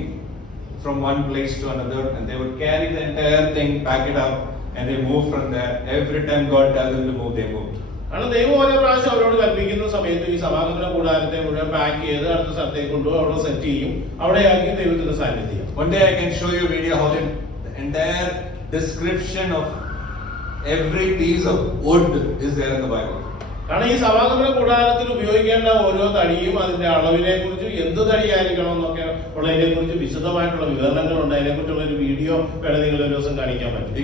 from one place to another, and they would carry the entire thing, pack it up, and they move from there. Every time God tells them to move, they moved. കാരണം ദൈവം ഓരോ പ്രാവശ്യം അവരോട് കൽപ്പിക്കുന്ന സമയത്ത് ഈ സമാഗമന കൂടാരത്തെ മുഴുവൻ പാക്ക് ചെയ്ത് അടുത്ത സ്ഥലത്തേക്ക് കൊണ്ടുപോയി അവിടെ സെറ്റ് ചെയ്യും. അവിടെയായിരിക്കും ദൈവത്തിന്റെ സാന്നിധ്യം. One day I can show you a video how the entire description of every piece of wood is there in the Bible. കാരണം ഈ സമാഗമന കൂടാരത്തിൽ ഉപയോഗിക്കേണ്ട ഓരോ തടിയും അതിന്റെ അളവിനെ കുറിച്ച് എന്ത് തടിയായിരിക്കണം എന്നൊക്കെ ഉള്ളതിനെ കുറിച്ച് വിശദമായിട്ടുള്ള വിവരണങ്ങളുണ്ട്. അതിനെ കുറിച്ചുള്ള ഒരു വീഡിയോ വേണമെങ്കിൽ ഒരു ദിവസം കാണിക്കാൻ പറ്റും.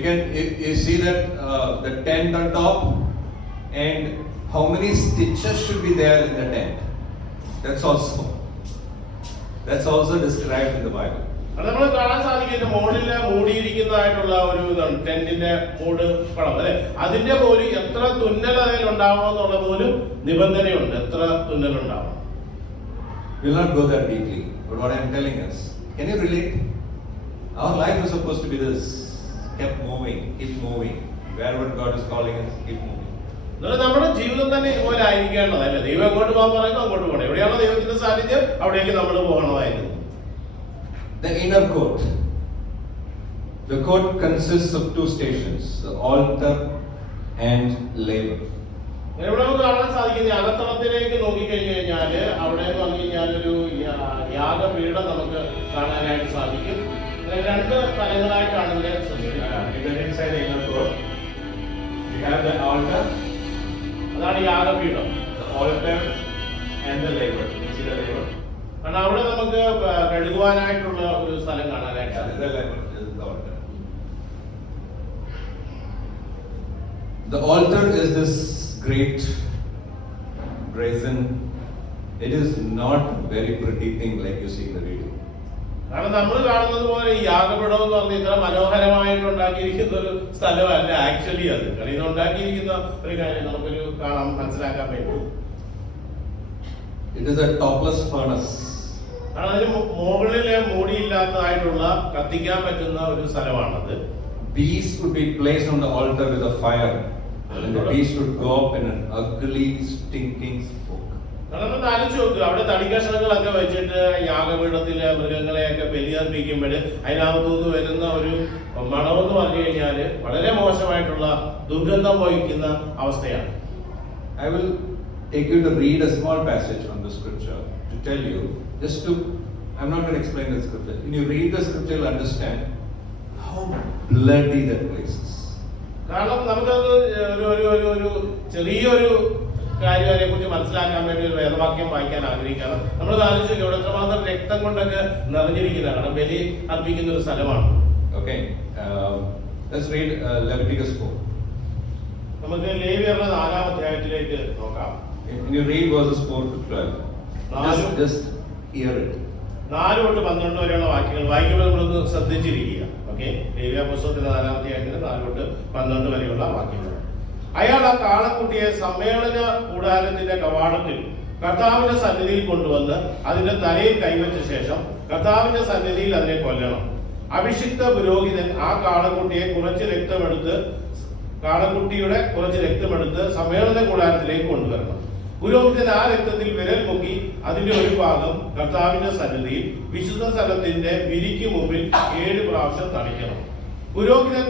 You see that the tent on top, and how many stitches should be there in the tent. That's also described in the Bible. അത് നമ്മൾ കാണാൻ സാധിക്കുന്ന മോളില് മൂടിയിരിക്കുന്നതായിട്ടുള്ള ഒരു ടെന്റിന്റെ മൂട് പടം അല്ലെ, അതിന്റെ പോലും എത്ര തുന്നൽ അതിൽ ഉണ്ടാവണം എന്നുള്ള പോലും നിബന്ധനയുണ്ട്. എത്ര തുന്നൽ ഉണ്ടാവണം. We'll not go that deeply, but what I'm telling us, can you relate? Our life is supposed to be this, kept moving, keep moving. Wherever God is calling us, keep moving. നമ്മുടെ ജീവിതം തന്നെ ഇതുപോലെ ആയിരിക്കേണ്ടതല്ലേ. ദൈവം എങ്ങോട്ട് പോകാൻ പറയുന്നു അങ്ങോട്ട് പോകണം. എവിടെയാണോ ദൈവത്തിന്റെ സാന്നിധ്യം അവിടേക്ക് നമ്മൾ പോകണമായിരുന്നു. The inner court. The court consists of two stations, the altar and laver. ഇവിടെ നമുക്ക് കാണാൻ സാധിക്കുന്ന അകത്തളത്തിലേക്ക് നോക്കിക്കഴിഞ്ഞു കഴിഞ്ഞാല് അവിടെ എന്ന് പറഞ്ഞു കഴിഞ്ഞാൽ ഒരു യാഗപീഠം നമുക്ക് കാണാനായിട്ട് സാധിക്കും. രണ്ട് തലങ്ങളായിട്ടാണ് ഇതിനെ Inside the inner court, we have the altar. അതാണ് യാഗപീഠം. The altar and the laver. You see the laver? കാരണം അവിടെ നമുക്ക് കഴുകുവാനായിട്ടുള്ള ഒരു സ്ഥലം കാണാനായിട്ട്. This is the laver. This is the altar. The altar is this great brazen. It is not very pretty thing like you see in the video. കാരണം നമ്മൾ കാണുന്നത് പോലെ ഈ യാഗപീഠം എന്ന് പറഞ്ഞാൽ ഇത്ര മനോഹരമായിട്ട് ഉണ്ടാക്കിയിരിക്കുന്ന ഒരു സ്ഥലമല്ല ആക്ച്വലി അത്. കാരണം ഇത് ഉണ്ടാക്കിയിരിക്കുന്ന ഒരു കാര്യം നമുക്കൊരു കാണാൻ മനസ്സിലാക്കാൻ പറ്റും. It is a topless furnace. കാരണം അതിന് മുകളിലെ മൂടിയില്ലാത്തതായിട്ടുള്ള കത്തിക്കാൻ പറ്റുന്ന ഒരു സ്ഥലമാണത്. Beasts would be placed on the altar with a fire, and the beast would go up in an ugly, stinking smoke. നമ്മൾ ആലോചിച്ച് നോക്കുക, അവിടെ തടിക്കഷണങ്ങളൊക്കെ വെച്ചിട്ട് യാഗപീഠത്തിലെ മൃഗങ്ങളെയൊക്കെ ബലിയർപ്പിക്കുമ്പോൾ അതിനകത്തുനിന്ന് വരുന്ന ഒരു മണമെന്ന് പറഞ്ഞു കഴിഞ്ഞാൽ വളരെ മോശമായിട്ടുള്ള ദുർഗന്ധം വഹിക്കുന്ന അവസ്ഥയാണ്. I will take you to read a small passage from the scripture to tell you, I'm not going to explain the scripture. When you read the scripture, you'll understand how bloody that place is. കാരണം നമുക്കത് ഒരു ചെറിയൊരു കാര്യം അതിനെ കുറിച്ച് മനസ്സിലാക്കാൻ വേണ്ടി ഒരു വേദവാക്യം വായിക്കാൻ ആഗ്രഹിക്കുകയാണ്. നമ്മൾ ആലോചിക്കുക ഇവിടെ എത്രമാത്രം രക്തം കൊണ്ടൊക്കെ നിറഞ്ഞിരിക്കുന്നതാണ്, ബലി അർപ്പിക്കുന്ന ഒരു സ്ഥലമാണ്. Okay, let's read Leviticus 4. നമുക്ക് ലേവ്യരുടെ 4-ാം അധ്യായത്തിലേക്ക് നോക്കാം. When you read verses 4 to 12, just hear it. 4 തൊട്ട് 12 വരെയുള്ള വാക്യങ്ങൾ വായിക്കുമ്പോൾ നമ്മളൊന്ന് ശ്രദ്ധിച്ചിരിക്കുക. ഓക്കെ, ലേവ്യ പുസ്തകത്തിന്റെ 4-ാം അധ്യായത്തിന് 4 തൊട്ട് 12 വരെയുള്ള വാക്യങ്ങൾ. അയാൾ ആ കാളക്കുട്ടിയെ സമ്മേളന കൂടാരത്തിന്റെ കവാടത്തിൽ കർത്താവിന്റെ സന്നിധിയിൽ കൊണ്ടുവന്ന് അതിന്റെ തലയിൽ കൈവച്ച ശേഷം കർത്താവിന്റെ സന്നിധിയിൽ അതിനെ കൊല്ലണം. അഭിഷിക്ത പുരോഹിതൻ ആ കാളക്കുട്ടിയുടെ കുറച്ച് രക്തമെടുത്ത് സമ്മേളന കൂടാരത്തിലേക്ക് കൊണ്ടുവരണം. പുരോഹിതൻ ആ രക്തത്തിൽ വിരൽ മുക്കി അതിന്റെ ഒരു ഭാഗം കർത്താവിന്റെ സന്നിധിയിൽ വിശുദ്ധ സ്ഥലത്തിന്റെ വിരിക്ക് മുമ്പിൽ 7 പ്രാവശ്യം തളിക്കണം. പുരോഹിതൻ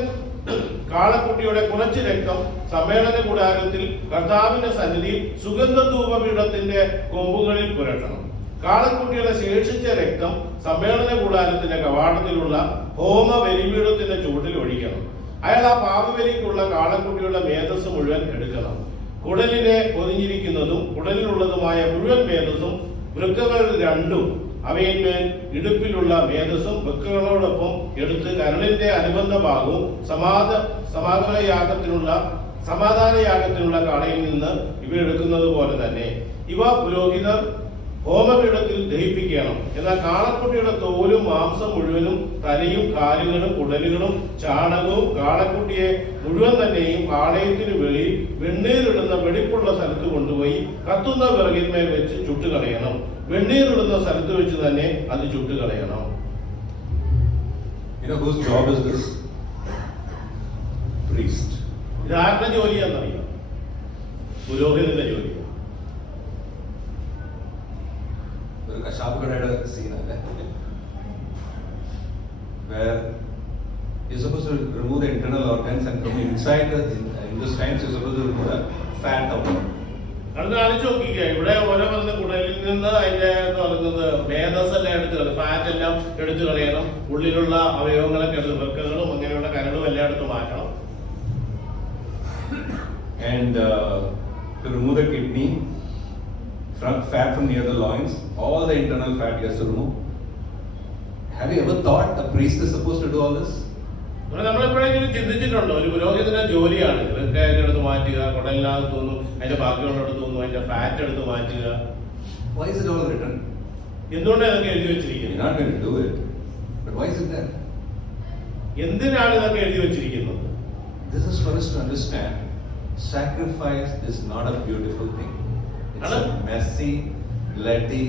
കാളക്കുട്ടിയുടെ കുറച്ച് രക്തം സമ്മേളന കൂടാരത്തിൽ കർത്താവിന്റെ സന്നിധിയിൽ സുഗന്ധധൂപപീഠത്തിന്റെ കൊമ്പുകളിൽ പുരട്ടണം. കാളക്കുട്ടിയുടെ ശേഷിച്ച രക്തം സമ്മേളന കൂടാരത്തിന്റെ കവാടത്തിലുള്ള ഹോമ ബലിപീഠത്തിന്റെ ചുവട്ടിൽ ഒഴിക്കണം. അയാൾ ആ പാപബലിക്കുള്ള കാളക്കുട്ടിയുടെ മേധസ് മുഴുവൻ എടുക്കണം. കുടലിനെ പൊതിഞ്ഞിരിക്കുന്നതും കുടലിലുള്ളതുമായ മുഴുവൻ മേധസ്സും വൃക്കകൾ രണ്ടും അവയിന്മേൽ ഇടുപ്പിലുള്ള മേധസ്സും വൃക്കകളോടൊപ്പം എടുത്ത് കരളിന്റെ അനുബന്ധ ഭാഗവും സമാധാന യാഗത്തിനുള്ള കാളയിൽ നിന്ന് ഇവ എടുക്കുന്നത് പോലെ തന്നെ ഇവ പുരോഹിതർ ഹോമപീഠത്തിൽ ദഹിപ്പിക്കണം. എന്നാൽ കാളക്കുട്ടിയുടെ തോലും മാംസം മുഴുവനും തലയും കാലുകളും കുടലുകളും ചാണകവും കാളക്കുട്ടിയെ മുഴുവൻ തന്നെയും പാളയത്തിനു വെളിയിൽ വെണ്ണീരിടുന്ന വെടിപ്പുള്ള സ്ഥലത്ത് കൊണ്ടുപോയി കത്തുന്ന വിറകിന്മേൽ വെച്ച് ചുട്ടുകളയണം. വെണ്ണീരിടുന്ന സ്ഥലത്ത് വെച്ച് തന്നെ അത് ചുട്ടുകളയണം. You know whose job is this? Priest. ഇത് ആരുടെ ജോലിയാണെന്നറിയാം? പുരോഹിതന്റെ ജോലിയാണ്. ഒരു കശാപ്പുകടയുടെ സീനല്ലേ, where you're supposed to remove the internal organs and from inside the intestines you're supposed to remove the fat of them. അടുത്ത ആലോചിച്ച് നോക്കിക്കുക, ഇവിടെ ഓരോ പറഞ്ഞ കുടലിൽ നിന്ന് അതിന്റെ എന്ന് പറയുന്നത് മേധസ് എല്ലാം എടുത്ത് കളയും, ഫാറ്റ് എല്ലാം എടുത്തു കളയണം. ഉള്ളിലുള്ള അവയവങ്ങളൊക്കെ എടുത്ത് വൃക്കകളും അങ്ങനെയുള്ള കരളും എല്ലാം എടുത്ത് മാറ്റണം. And to remove the kidney, fat from near the loins, all the internal fat he has to remove. Have you ever thought a priest is supposed to do all this? നമ്മളെപ്പോഴെങ്കിലും ചിന്തിച്ചിട്ടുണ്ടോ ഒരു പുരോഹിതന്റെ ജോലിയാണ് ഇതൊക്കെ എടുത്ത് മാറ്റുക, കുടലിനകത്ത് തോന്നും അതിന്റെ ബാക്കിയുള്ള എടുത്ത് തോന്നും അതിന്റെ ഫാറ്റ് എടുത്ത് മാറ്റുക? Why is it all written? എന്തുകൊണ്ടാണ് ഇതൊക്കെ എഴുതി വെച്ചിരിക്കുന്നത്? You're not going to do it, but why is it there? എന്തിനാണ് ഇതൊക്കെ എഴുതി വെച്ചിരിക്കുന്നത്? This is for us to understand. Sacrifice is not a beautiful thing. It's a messy, bloody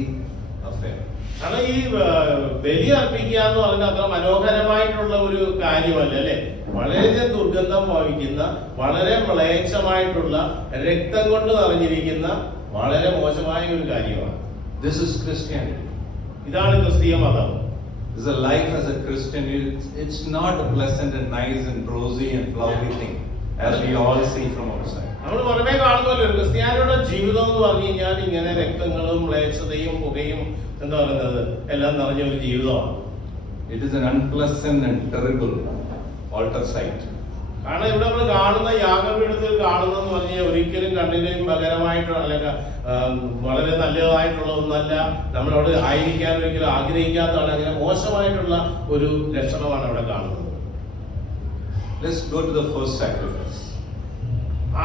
affair. കാരണം ഈ ബലി അർപ്പിക്കുക എന്ന് പറഞ്ഞാൽ അത്ര മനോഹരമായിട്ടുള്ള ഒരു കാര്യമല്ല അല്ലെ. വളരെ ദുർഗന്ധം വഹിക്കുന്ന, വളരെ മ്ലേച്ഛമായിട്ടുള്ള, രക്തം കൊണ്ട് നിറഞ്ഞിരിക്കുന്ന വളരെ മോശമായ ഒരു കാര്യമാണ്. This is Christianity. ഇതാണ് ക്രിസ്തീയ മതം. This is a life as a Christian. It's not a pleasant and nice and rosy and flowery thing as we all see from outside. നമ്മൾ പുറമേ കാണുന്നല്ലോ ക്രിസ്ത്യാനിയുടെ ജീവിതം എന്ന് പറഞ്ഞു കഴിഞ്ഞാൽ ഇങ്ങനെ രക്തങ്ങളും മ്ലേച്ഛതയും പുകയും എന്താ പറയുന്നത് എല്ലാം നിറഞ്ഞ ഒരു ജീവിതമാണ്. It is an unpleasant and terrible altar site. കാരണം ഇവിടെ നമ്മൾ കാണുന്ന യാഗപീഠത്തിൽ കാണുന്നതെന്ന് പറഞ്ഞാൽ ഒരിക്കലും കണ്ണിനും പകരമായിട്ടോ അല്ലെങ്കിൽ വളരെ നല്ലതായിട്ടുള്ള ഒന്നല്ല. നമ്മളവിടെ ആയിരിക്കാൻ ഒരിക്കലും ആഗ്രഹിക്കാത്തതാണ്. അങ്ങനെ മോശമായിട്ടുള്ള ഒരു ലക്ഷണമാണ് അവിടെ കാണുന്നത്. Let's go to the first sacrifice.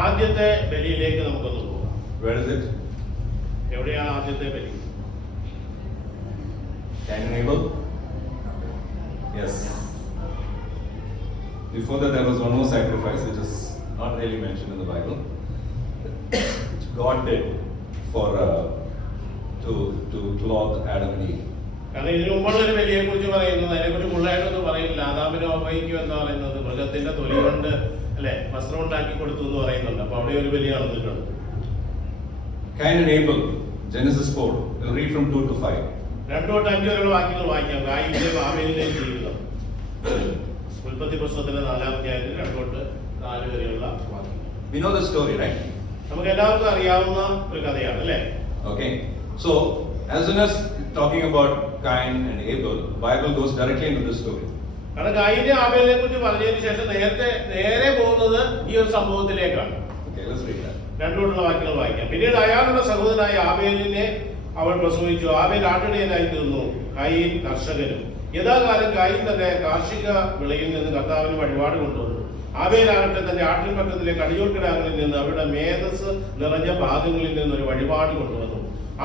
ആദ്യത്തെ ബലിയിലേക്ക് നമുക്കൊന്ന് പോകാം. Where is it? എവിടെയാണ് ആദ്യത്തെ ബലി? Can you enable? Yes. Before that there was one more sacrifice which is not really mentioned in the Bible, which God did for to clothe Adam and Eve. കാരണം ഇതിനു മുമ്പുള്ള ഒരു ബലിയെ കുറിച്ച് പറയുന്നത്, അതിനെക്കുറിച്ച് ഫുള്ളായിട്ടൊന്നും പറയില്ല. ആദാമിനും ഹവ്വയ്ക്കും എന്ന് പറയുന്നത് മൃഗത്തിന്റെ തൊലി കൊണ്ട് അല്ലെ വസ്ത്രം ഉണ്ടാക്കി കൊടുത്തു എന്ന് പറയുന്നുണ്ട്. അപ്പൊ അവിടെ ഒരു ബലി നടന്നിട്ടുണ്ട്. Cain and Abel, Genesis 4. We'll read from 2 to 5. 2 തൊട്ട് 5 വരെയുള്ള വാക്യങ്ങൾ വായിക്കാം. കായിന്റെയും ആബേലിന്റെയും ജീവിതം. ഉൽപ്പത്തി പുസ്തകത്തിലെ 4-ാം അധ്യായത്തിൽ 2 തൊട്ട് 4 വരെയുള്ള വാക്യം. We know the story, right? നമുക്ക് എല്ലാവർക്കും അറിയാവുന്ന ഒരു കഥയാണ് അല്ലേ? Okay. So, as soon as talking about Cain and Abel, Bible goes directly into the story. കാരണം കായിന്റെ ആബേലിനെ കുറിച്ച് പറഞ്ഞതിന് ശേഷം നേരെ പോകുന്നത് ഈ ഒരു സംഭവത്തിലേക്കാണ്. Okay, let's read that. 2 തൊട്ടുള്ള വാക്യങ്ങൾ വായിക്കാം. പിന്നീട് അയാളുടെ സഹോദരനായ ആബേലിനെ അവൾ പ്രസവിച്ചു. ആബേൽ ആട്ടിടയനായി തീർന്നു, കയീൻ കർഷകനും. യഥാകാലം കയീൻ തന്റെ കാർഷിക വിളയിൽ നിന്ന് കർത്താവിന് വഴിപാട് കൊണ്ടുവന്നു. ആബേലാകട്ടെ തന്റെ ആട്ടിൻപറ്റത്തിലെ കടിയോൽക്കിടാങ്ങളിൽ നിന്ന് അവരുടെ മേധസ് നിറഞ്ഞ ഭാഗങ്ങളിൽ നിന്ന് ഒരു വഴിപാട് കൊണ്ടുവന്നു.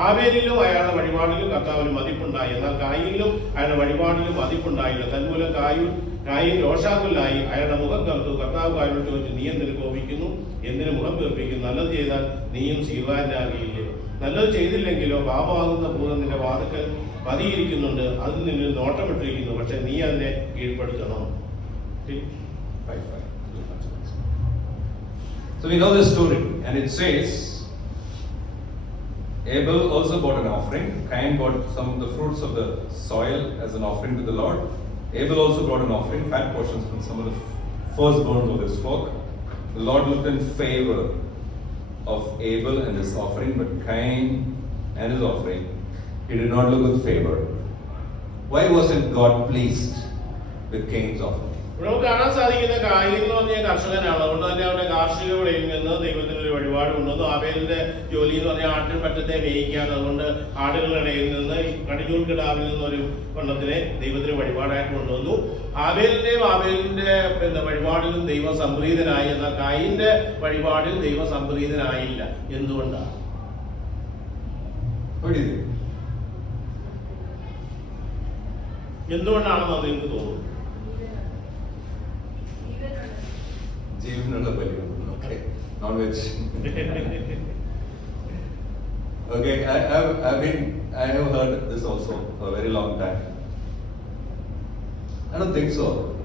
ആബേലിലും അയാളുടെ വഴിപാടിലും കർത്താവിന് മതിപ്പുണ്ടായി, എന്നാൽ കായീനിലും അയാളുടെ വഴിപാടിലും മതിപ്പുണ്ടായില്ല. തന്മൂലം കായീൻ രോഷാകുലായി, അയാളുടെ മുഖം കറുത്തു. കർത്താവ് കായനോട് ചോദിച്ചു, നീ എന്തിനു കോപിക്കുന്നു, എന്തിനു മുഖം വീർപ്പിക്കുന്നു? നല്ലത് ചെയ്താൽ നീയും സ്വീകാര്യനാകിയില്ലേ? നല്ലത് ചെയ്തില്ലെങ്കിലോ പാപമാകുന്ന ഭൂതം നിന്റെ വാതിക്കൽ പതിയിരിക്കുന്നുണ്ട്, അതിൽ നിന്നിൽ നോട്ടമിട്ടിരിക്കുന്നു, പക്ഷെ നീ അതിനെ കീഴ്പ്പെടുത്തണം. So we know this story, and it says Abel also brought an offering. Cain brought some of the fruits of the soil as an offering to the Lord. Abel also brought an offering, fat portions from some of the firstborn of his flock. The Lord looked in favor of Abel and his offering, but Cain and his offering, he did not look with favor. Why wasn't God pleased with Cain's offering? നമുക്ക് കാണാൻ സാധിക്കുന്ന കായീൻ എന്ന് പറഞ്ഞ കർഷകനാണ്. അതുകൊണ്ട് തന്നെ അവരുടെ കാർഷിക വിളയിൽ നിന്ന് ദൈവത്തിനൊരു വഴിപാട് കൊണ്ടുവന്നു. ആബേലിന്റെ ജോലി എന്ന് പറഞ്ഞാൽ ആട്ടിൻപറ്റത്തെ മേയിക്കുകയാണ്. അതുകൊണ്ട് ആടുകളുടെ ഇടയിൽ നിന്ന് കടിഞ്ഞൂൽക്കിടാവിൽ നിന്നൊരു വണ്ണത്തിനെ ദൈവത്തിന് വഴിപാടായിട്ട് കൊണ്ടുവന്നു. ആബേലിന്റെ വഴിപാടിലും ദൈവം സംപ്രീതനായി, എന്നാൽ കായീന്റെ വഴിപാടിൽ ദൈവം സംപ്രീതനായില്ല. എന്തുകൊണ്ടാണ്? എന്തുകൊണ്ടാണെന്ന് അത് നിങ്ങൾക്ക് തോന്നുന്നു? ജീവനുള്ള ബലി. Okay, non veg. Okay, I have heard this also for a very long time. I don't think so,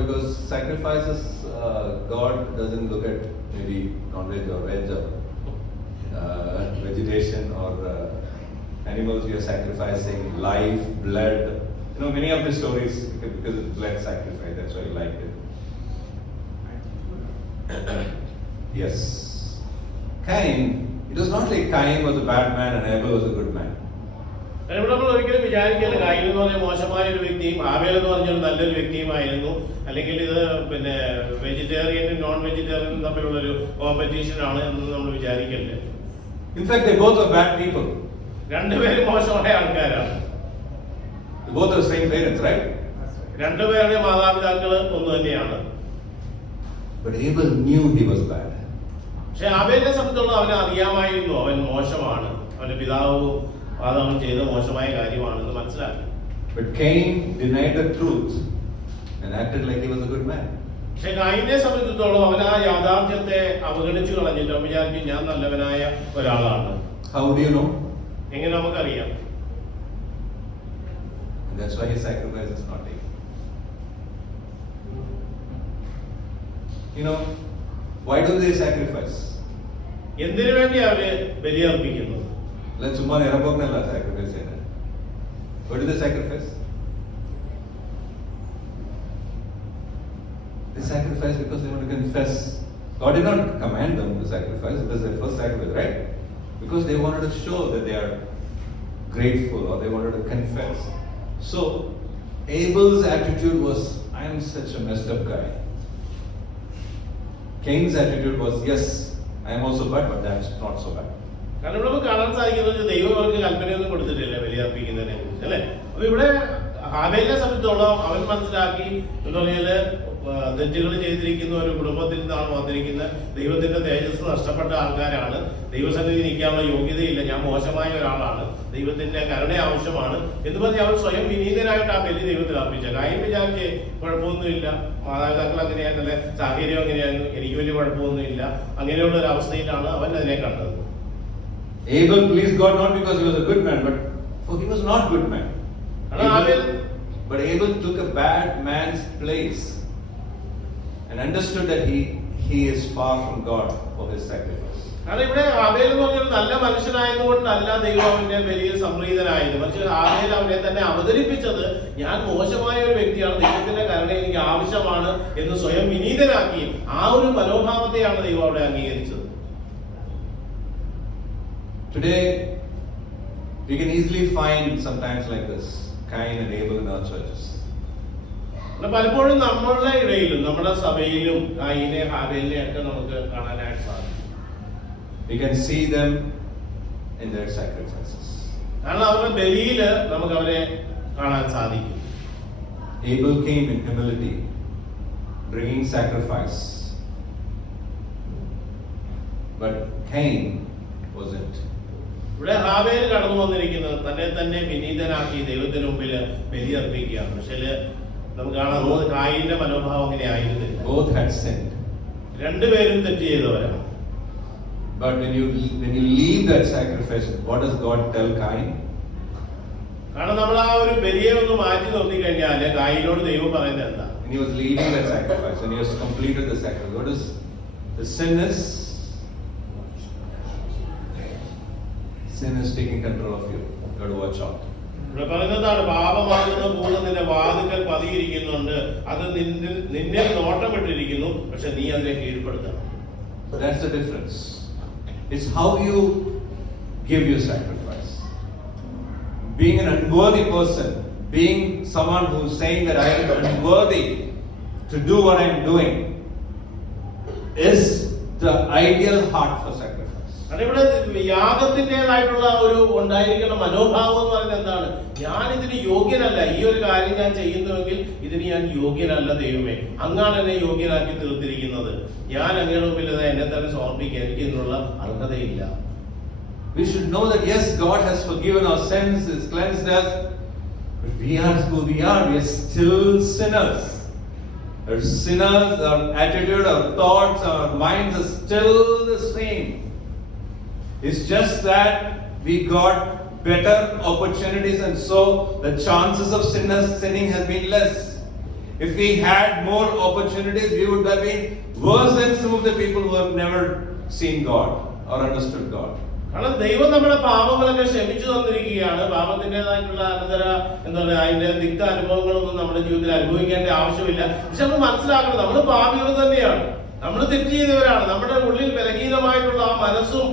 because sacrifices, God doesn't look at maybe non-veg or veg or vegetation or animals we are sacrificing, life, blood. Many of the stories because it's blood sacrifice. That's why I like it. Yes. Cain, it was not like Cain was a bad man and Abel was a good man. ഇവിടെ നമ്മൾ ഒരിക്കലും വിചാരിക്കില്ല കായീൻ എന്ന് പറഞ്ഞ മോശമായ ഒരു വ്യക്തിയും ആബേൽ എന്ന് പറഞ്ഞൊരു നല്ലൊരു വ്യക്തിയുമായിരുന്നു, അല്ലെങ്കിൽ ഇത് വെജിറ്റേറിയനും നോൺ വെജിറ്റേറിയനും തമ്മിലുള്ളൊരു കോമ്പറ്റീഷൻ ആണ് എന്ന് നമ്മൾ വിചാരിക്കില്ല. In fact, they both are bad people. രണ്ടുപേരും മോശമായ ആൾക്കാരാണ്. They both are the same parents, right? രണ്ടുപേരുടെ മാതാപിതാക്കൾ ഒന്ന് തന്നെയാണ്. But Abel knew he was bad. പക്ഷെ ആബേലിനെ സംബന്ധിച്ചുള്ള അവന് അറിയാമായിരുന്നു അവൻ മോശമാണ്, അവന്റെ പിതാവും ആദാമും ചെയ്ത മോശമായ കാര്യമാണെന്ന് മനസ്സിലാക്കി. But Cain denied the truth and acted like he was a good man. പക്ഷെ കായീനെ സംബന്ധിച്ചിടത്തോളം അവൻ ആ യാഥാർത്ഥ്യത്തെ അവഗണിച്ചു കളഞ്ഞിട്ട് വിചാരിക്കും ഞാൻ നല്ലവനായ ഒരാളാണ്. How do you know? എങ്ങനെ നമുക്കറിയാം? And that's why his sacrifice is not taken. Why do they sacrifice? എന്തിനു വേണ്ടി അവര് ബലിയർപ്പിക്കുന്നത്? Let's sacrifice. What do they sacrifice? They sacrifice because they want to confess. God did not command them to sacrifice. It was their first sacrifice, right? Because they wanted to show that they are grateful or they wanted to confess. So Abel's attitude was, I am such a messed up guy. Cain's attitude was, yes, I am also bad, but that's not so bad. കാരണം ഇവിടെ നമുക്ക് കാണാൻ സാധിക്കുന്നത് ദൈവം അവർക്ക് കൽപ്പനയൊന്നും കൊടുത്തിട്ടില്ല ബലിയർപ്പിക്കുന്നതിനെ കുറിച്ച്, അല്ലെ? അപ്പൊ ഇവിടെ ഹാബേലിനെ സംബന്ധിച്ചോളം അവൻ മനസ്സിലാക്കി എന്ന് പറഞ്ഞാല് തെറ്റുകൾ ചെയ്തിരിക്കുന്ന ഒരു കുടുംബത്തിൽ നിന്നാണ് വന്നിരിക്കുന്നത്. ദൈവത്തിന്റെ തേജസ് നഷ്ടപ്പെട്ട ആൾക്കാരാണ്, ദൈവസന്നിധി നിൽക്കാനുള്ള യോഗ്യതയില്ല, ഞാൻ മോശമായ ഒരാളാണ്, ദൈവത്തിന്റെ കരുണ ആവശ്യമാണ് എന്ന് പറഞ്ഞ് അവൻ സ്വയം വിനീതനായിട്ട് ആ ബലി ദൈവത്തിൽ അർപ്പിച്ച. കാര്യം വിചാരിച്ച് കുഴപ്പമൊന്നുമില്ല, മാതാപിതാക്കൾ അങ്ങനെയായിരുന്നല്ല, സാഹചര്യം അങ്ങനെയായിരുന്നു, എനിക്ക് വലിയ കുഴപ്പമൊന്നുമില്ല, അങ്ങനെയുള്ള ഒരു അവസ്ഥയിലാണ് അവൻ അതിനെ കണ്ടത്. Abel pleased God not because he was a good man, but for he was not good man. But Abel took a bad man's place and understood that he is far from God for his sacrifice. കാരണം ഇവിടെ ആബേൽ എന്ന് പറഞ്ഞൊരു നല്ല മനുഷ്യനായതുകൊണ്ടല്ല ദൈവം അവന്റെ വലിയ സംപ്രീതനായത്, പക്ഷെ ആബേൽ അവനെ തന്നെ അവതരിപ്പിച്ചത് ഞാൻ മോശമായ ഒരു വ്യക്തിയാണ്, ദൈവത്തിന്റെ കരുണ എനിക്ക് ആവശ്യമാണ് എന്ന് സ്വയം വിനീതനാക്കി. ആ ഒരു മനോഭാവത്തെയാണ് ദൈവം അവിടെ അംഗീകരിച്ചത്. Today we can easily find sometimes like this Cain and Abel in our churches. പലപ്പോഴും നമ്മളുടെ ഇടയിലും നമ്മുടെ സഭയിലും കായിനെ ഹാബേലിനെ ഒക്കെ നമുക്ക് കാണാനായിട്ട് സാധിക്കും. We can see them in their sacrifices. കാരണം അവരുടെ ബലിയില് നമുക്ക് അവരെ കാണാൻ സാധിക്കും. Abel came in humility, bringing sacrifice, but Cain wasn't. ഇവിടെ ഹാബേൽ കടന്നു വന്നിരിക്കുന്നത് തന്നെ തന്നെ വിനീതനാക്കി ദൈവത്തിന് മുമ്പിൽ ബലിയർപ്പിക്കുകയാണ്. പക്ഷേ നമുക്ക് കാണാൻ പോകുന്നത് കായിന്റെ മനോഭാവം അങ്ങനെ ആയിരുന്നില്ല. Both had sinned. രണ്ടുപേരും തെറ്റ് ചെയ്തവരാണ്. But when you leave that sacrifice, what does God tell Cain? കാരണം നമ്മൾ ആ ഒരു ബലിയെ ഒന്ന് മാറ്റി നിർത്തി കഴിഞ്ഞാല് കായിനോട് ദൈവം പറയുന്നത് എന്താ? When he was leaving that sacrifice, when he has completed the sacrifice, what is the sin is? Sin is taking control of you. You have to watch out. ഇവിടെ പറയുന്നതാണ് പാപമാകുന്ന ഭൂതം നിന്റെ വാതിൽക്കൽ പതിയിരിക്കുന്നുണ്ട്, അത് നിന്നെ നോട്ടമിട്ടിരിക്കുന്നു, പക്ഷെ നീ അതിനെ കീഴ്പ്പെടുത്തണം. That's the difference. It's how you give your sacrifice. Being an unworthy person, being someone who's saying that I am unworthy to do what I am doing, is the ideal heart for sacrifice. അതിവിടെ യാഗത്തിൻ്റെതായിട്ടുള്ള ഒരു ഉണ്ടായിരിക്കുന്ന മനോഭാവം എന്ന് പറയുന്നത് എന്താണ്? ഞാൻ ഇതിന് യോഗ്യനല്ല, ഈ ഒരു കാര്യം ഞാൻ ചെയ്യുന്നുവെങ്കിൽ ഇതിന് ഞാൻ യോഗ്യനല്ല ദൈവമേ, അങ്ങാണ് എന്നെ യോഗ്യനാക്കി തീർത്തിരിക്കുന്നത്, ഞാൻ അങ്ങയുടെ മുമ്പിൽ എന്നെ തന്നെ സമർപ്പിക്കുക, എനിക്ക് ഇതിനുള്ള അർഹതയില്ല. We should know that yes, God has forgiven our sins, has cleansed us, but we are who we are. We are still sinners. Our sinners, our attitude, our thoughts, our minds are still the same. It's just that we got better opportunities, and so the chances of sinning has been less. If we had more opportunities, we would have been worse than some of the people who have never seen God or understood God. കാരണം ദൈവം നമ്മുടെ പാപങ്ങളൊക്കെ ക്ഷമിച്ചു തന്നിരിക്കുകയാണ്. പാപത്തിൻ്റെതായിട്ടുള്ള അനന്തര എന്താ പറയുക, അതിന്റെ തിക്ത അനുഭവങ്ങളൊന്നും നമ്മുടെ ജീവിതത്തിൽ അനുഭവിക്കേണ്ട ആവശ്യമില്ല. പക്ഷെ നമ്മൾ മനസ്സിലാക്കണം, നമ്മൾ പാപികൾ തന്നെയാണ്, നമ്മൾ തെറ്റ് ചെയ്തവരാണ്, നമ്മുടെ ഉള്ളിൽ ബലഹീനമായിട്ടുള്ള ആ മനസ്സും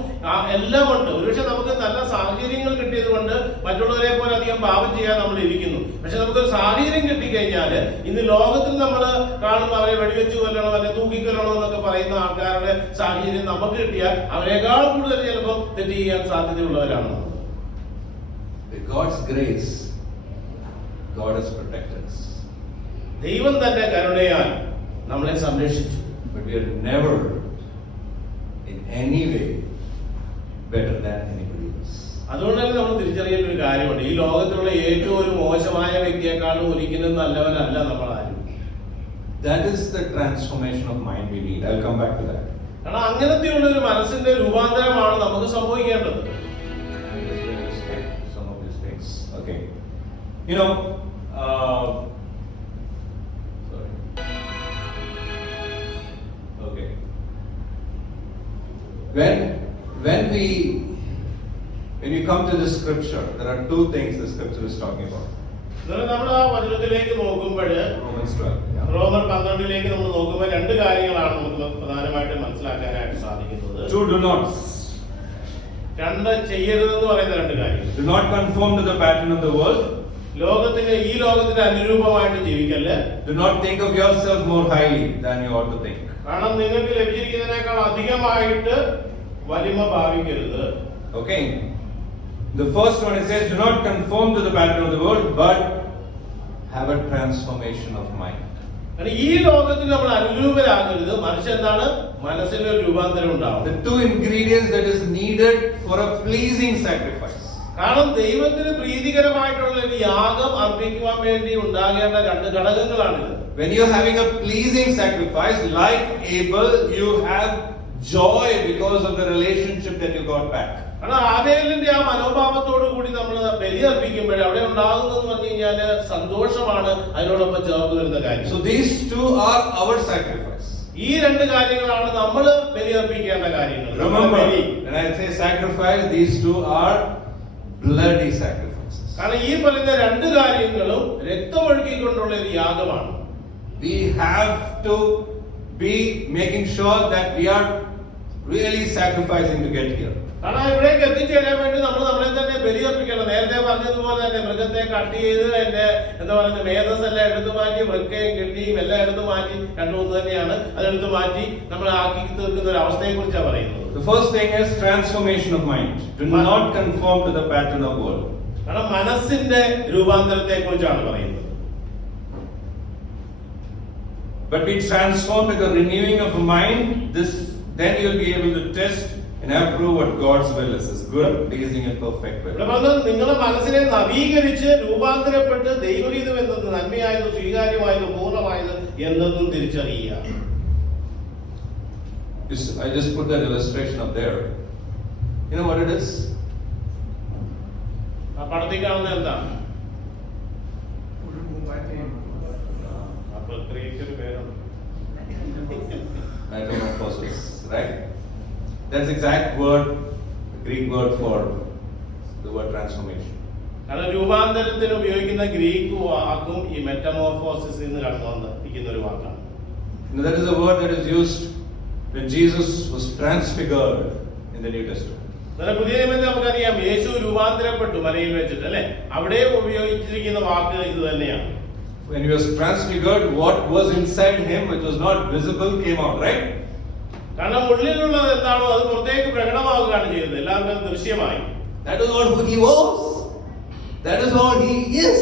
എല്ലാം ഉണ്ട്. ഒരുപക്ഷെ നമുക്ക് നല്ല സാഹചര്യങ്ങൾ കിട്ടിയത് കൊണ്ട് മറ്റുള്ളവരെ പോലെ അധികം പാപം ചെയ്യാൻ നമ്മൾ ഇരിക്കുന്നു. പക്ഷെ നമുക്കൊരു സാഹചര്യം കിട്ടിക്കഴിഞ്ഞാൽ ഇന്ന് ലോകത്തിൽ നമ്മൾ കാണുമ്പോൾ അവരെ വെടിവെച്ച് കൊല്ലണം അല്ലെ തൂക്കിക്കൊല്ലണം എന്നൊക്കെ പറയുന്ന ആൾക്കാരുടെ സാഹചര്യം നമുക്ക് കിട്ടിയാൽ അവരെക്കാൾ കൂടുതൽ ചിലപ്പോൾ തെറ്റ് ചെയ്യാൻ സാധ്യതയുള്ളവരാണ് നമ്മൾ. With God's grace, God has protected us. ദൈവം തന്റെ കരുണയാൽ നമ്മളെ സംരക്ഷിച്ചു. But we are never in any way better than anybody else. അതുകൊണ്ട് തന്നെ നമ്മൾ തിരിച്ചറിയേണ്ട ഒരു കാര്യമുണ്ട്, ഈ ലോകത്തിലുള്ള ഏറ്റവും ഒരു മോശമായ വ്യക്തിയെക്കാളും ഒരിക്കലും നല്ലവനല്ല നമ്മൾ ആരും. That is the transformation of mind we need. I'll come back to that. കാരണം അങ്ങനത്തെയുള്ള ഒരു മനസ്സിന്റെ രൂപാന്തരമാണ് നമുക്ക് സംഭവിക്കേണ്ടത്. Some of these things. Okay. Sorry. Okay. When you come to this scripture, there are two things the scripture is talking about. നമ്മൾ ആ വചനത്തിലേക്ക് നോക്കുമ്പോൾ, Romans 12. Yeah. റോമർ 12 നമ്മൾ നോക്കുമ്പോൾ രണ്ട് കാര്യങ്ങളാണ് നമുക്ക് പ്രധാനമായിട്ട് മനസ്സിലാക്കാനായിട്ട് സാധിക്കുന്നത്. Two do nots. രണ്ട് ചെയ്യരുതെന്ന് പറയുന്ന രണ്ട് കാര്യങ്ങൾ. Do not conform to the pattern of the world. ഈ ലോകത്തിന് അനുരൂപമായിട്ട് ജീവിക്കല്ലേ. Do not think of yourself more highly than you ought to think. കാരണം നിങ്ങൾക്ക് ലഭിച്ചിരിക്കുന്നതിനേക്കാൾ അധികമായിട്ട് വലിമ ഭാവിക്കരുത്. Okay. The first one, it says, do not conform to the pattern of the world, but have a transformation of mind. ഈ ലോകത്തിൽ നമ്മൾ അനുരൂപരാകരുത്, മറിച്ച് എന്താണ്, മനസ്സിൽ ഒരു രൂപാന്തരം ഉണ്ടാവും. The two ingredients that is needed for a pleasing sacrifice. കാരണം ദൈവത്തിന് പ്രീതികരമായിട്ടുള്ള ഒരു യാഗം അർപ്പിക്കുവാൻ വേണ്ടി ഉണ്ടാകേണ്ട രണ്ട് ഘടകങ്ങളാണിത്. When you're having a pleasing sacrifice like Abel, you have joy because of the relationship that you got back. കാരണം ആബേലിന്റെ ആ മനോഭാവത്തോടു കൂടി നമ്മൾ ബലി അർപ്പിക്കുമ്പോൾ അവിടെ ഉണ്ടാകുന്നതെന്ന് പറഞ്ഞു കഴിഞ്ഞാല് സന്തോഷമാണ് അതിനോടൊപ്പം ചേർന്ന് വരുന്ന കാര്യം. So these two are our sacrifice. ഈ രണ്ട് കാര്യങ്ങളാണ് നമ്മൾ ബലി അർപ്പിക്കേണ്ട കാര്യങ്ങൾ. Remember, when I say sacrifice, these two are bloody sacrifices. കാരണം ഈ പറയുന്ന രണ്ട് കാര്യങ്ങളും രക്തമൊഴുക്കിക്കൊണ്ടുള്ള ഒരു യാഗമാണ്. We have to be making sure that we are really sacrificing to get here. കാരണം ഇവിടേക്ക് എത്തിച്ചേരാൻ വേണ്ടി നമ്മൾ നമ്മളെ തന്നെ ബലിയർപ്പിക്കണം. നേരത്തെ പറഞ്ഞതുപോലെ തന്നെ മൃഗത്തെ കട്ട് ചെയ്ത് എന്റെ എന്താ പറയുക മേധസ് എല്ലാം എടുത്തു മാറ്റി വൃക്കയും കിഡ്നിയും എല്ലാം എടുത്തു മാറ്റി രണ്ടുമൂന്ന് തന്നെയാണ് അതെടുത്ത് മാറ്റി നമ്മൾ ആക്കി തീർക്കുന്ന ഒരു അവസ്ഥയെ കുറിച്ചാണ് പറയുന്നത്. The first thing is transformation of mind. Do not conform to the pattern of world. കാരണം മനസ്സിന്റെ രൂപാന്തരത്തെ കുറിച്ചാണ് പറയുന്നത്. But be transformed with the renewing of mind. Then you'll be able to test and approve what God's will is, His good, pleasing and perfect will. നിങ്ങളുടെ മനസ്സിനെ നവീകരിച്ച് രൂപാന്തരപ്പെട്ട് ദൈവഹിതം എന്നത് നന്മയായത് സ്വീകാര്യമായത് പൂർണ്ണമായത് എന്നതും തിരിച്ചറിയുക. I just put that illustration up there. You know what it is? ആ പടത്തിൽ കാണുന്ന എന്താണ്? Metamorphosis, right? That's exact word, Greek word for the word transformation. കാരണം രൂപാന്തരത്തിന് ഉപയോഗിക്കുന്ന ഗ്രീക്ക് വാക്കും ഈ മെറ്റമോർഫോസിസ് എന്ന് കടന്നിരിക്കുന്ന ഒരു വാക്കാണ്. That is a word that is used when Jesus was transfigured in the New Testament. പുതിയ നിയമത്തിൽ നമുക്കറിയാം യേശു രൂപാന്തരപ്പെട്ടു മലയിൽ വെച്ചിട്ട് അല്ലെ, അവിടെ ഉപയോഗിച്ചിരിക്കുന്ന വാക്ക് ഇത് തന്നെയാണ്. When he was transfigured, what was inside him, which was not visible, came out, right? കാരണം ഉള്ളിലുള്ളത് എന്താണോ അത് പുറത്തേക്ക് പ്രകടമാവുകയാണ് ചെയ്യുന്നത്, എല്ലാവർക്കും ദൃശ്യമായി. That is not who he was. That is all he is.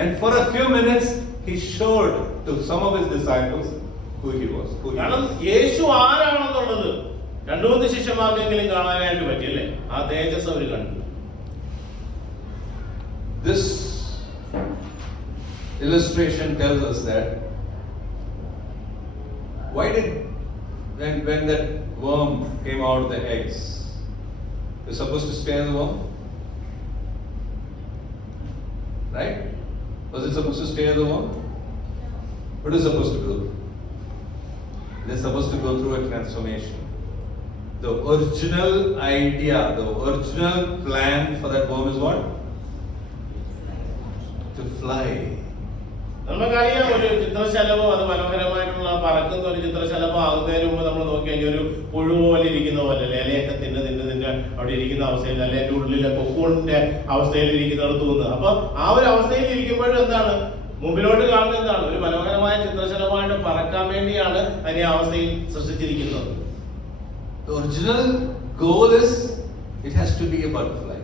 And for a few minutes, he showed to some of his disciples who he was. കാരണം യേശു ആരാണെന്നുള്ളത് രണ്ടു മൂന്ന് ശിഷ്യന്മാർക്കെങ്കിലും കാണാനായിട്ട് പറ്റിയല്ലേ, ആ തേജസ് അവർ കണ്ടു. This illustration tells us that why did when that worm came out of the eggs, you're supposed to stay as a worm, right? Was it supposed to stay as a worm? What is supposed to do? It is supposed to go through a transformation. The original idea, the original plan for that worm is what? To fly. നമുക്കറിയാം ഒരു ചിത്രശലഭം അത് മനോഹരമായിട്ടുള്ള പറക്കുന്ന ഒരു ചിത്രശലഭം ആകുന്നതിന് മുമ്പ് നമ്മൾ നോക്കിക്കഴിഞ്ഞാൽ ഒരു പുഴു പോലെ ഇരിക്കുന്ന പോലെ അല്ലെ, ഇലയൊക്കെ തിന്ന് അവിടെ ഇരിക്കുന്ന അവസ്ഥയിൽ അല്ലെ, അതിന്റെ ഉള്ളിലെ കൊക്കൂണിന്റെ അവസ്ഥയിൽ ഇരിക്കുന്നിടത്ത് തോന്നുന്നത്. അപ്പൊ ആ ഒരു അവസ്ഥയിൽ ഇരിക്കുമ്പോഴും എന്താണ് മുമ്പിലോട്ട് കാണുന്നത്, എന്താണ് ഒരു മനോഹരമായ ചിത്രശലഭമായിട്ട് പറക്കാൻ വേണ്ടിയാണ് അതിനെ അവസ്ഥയിൽ സൃഷ്ടിച്ചിരിക്കുന്നത്. The original goal is it has to be a butterfly.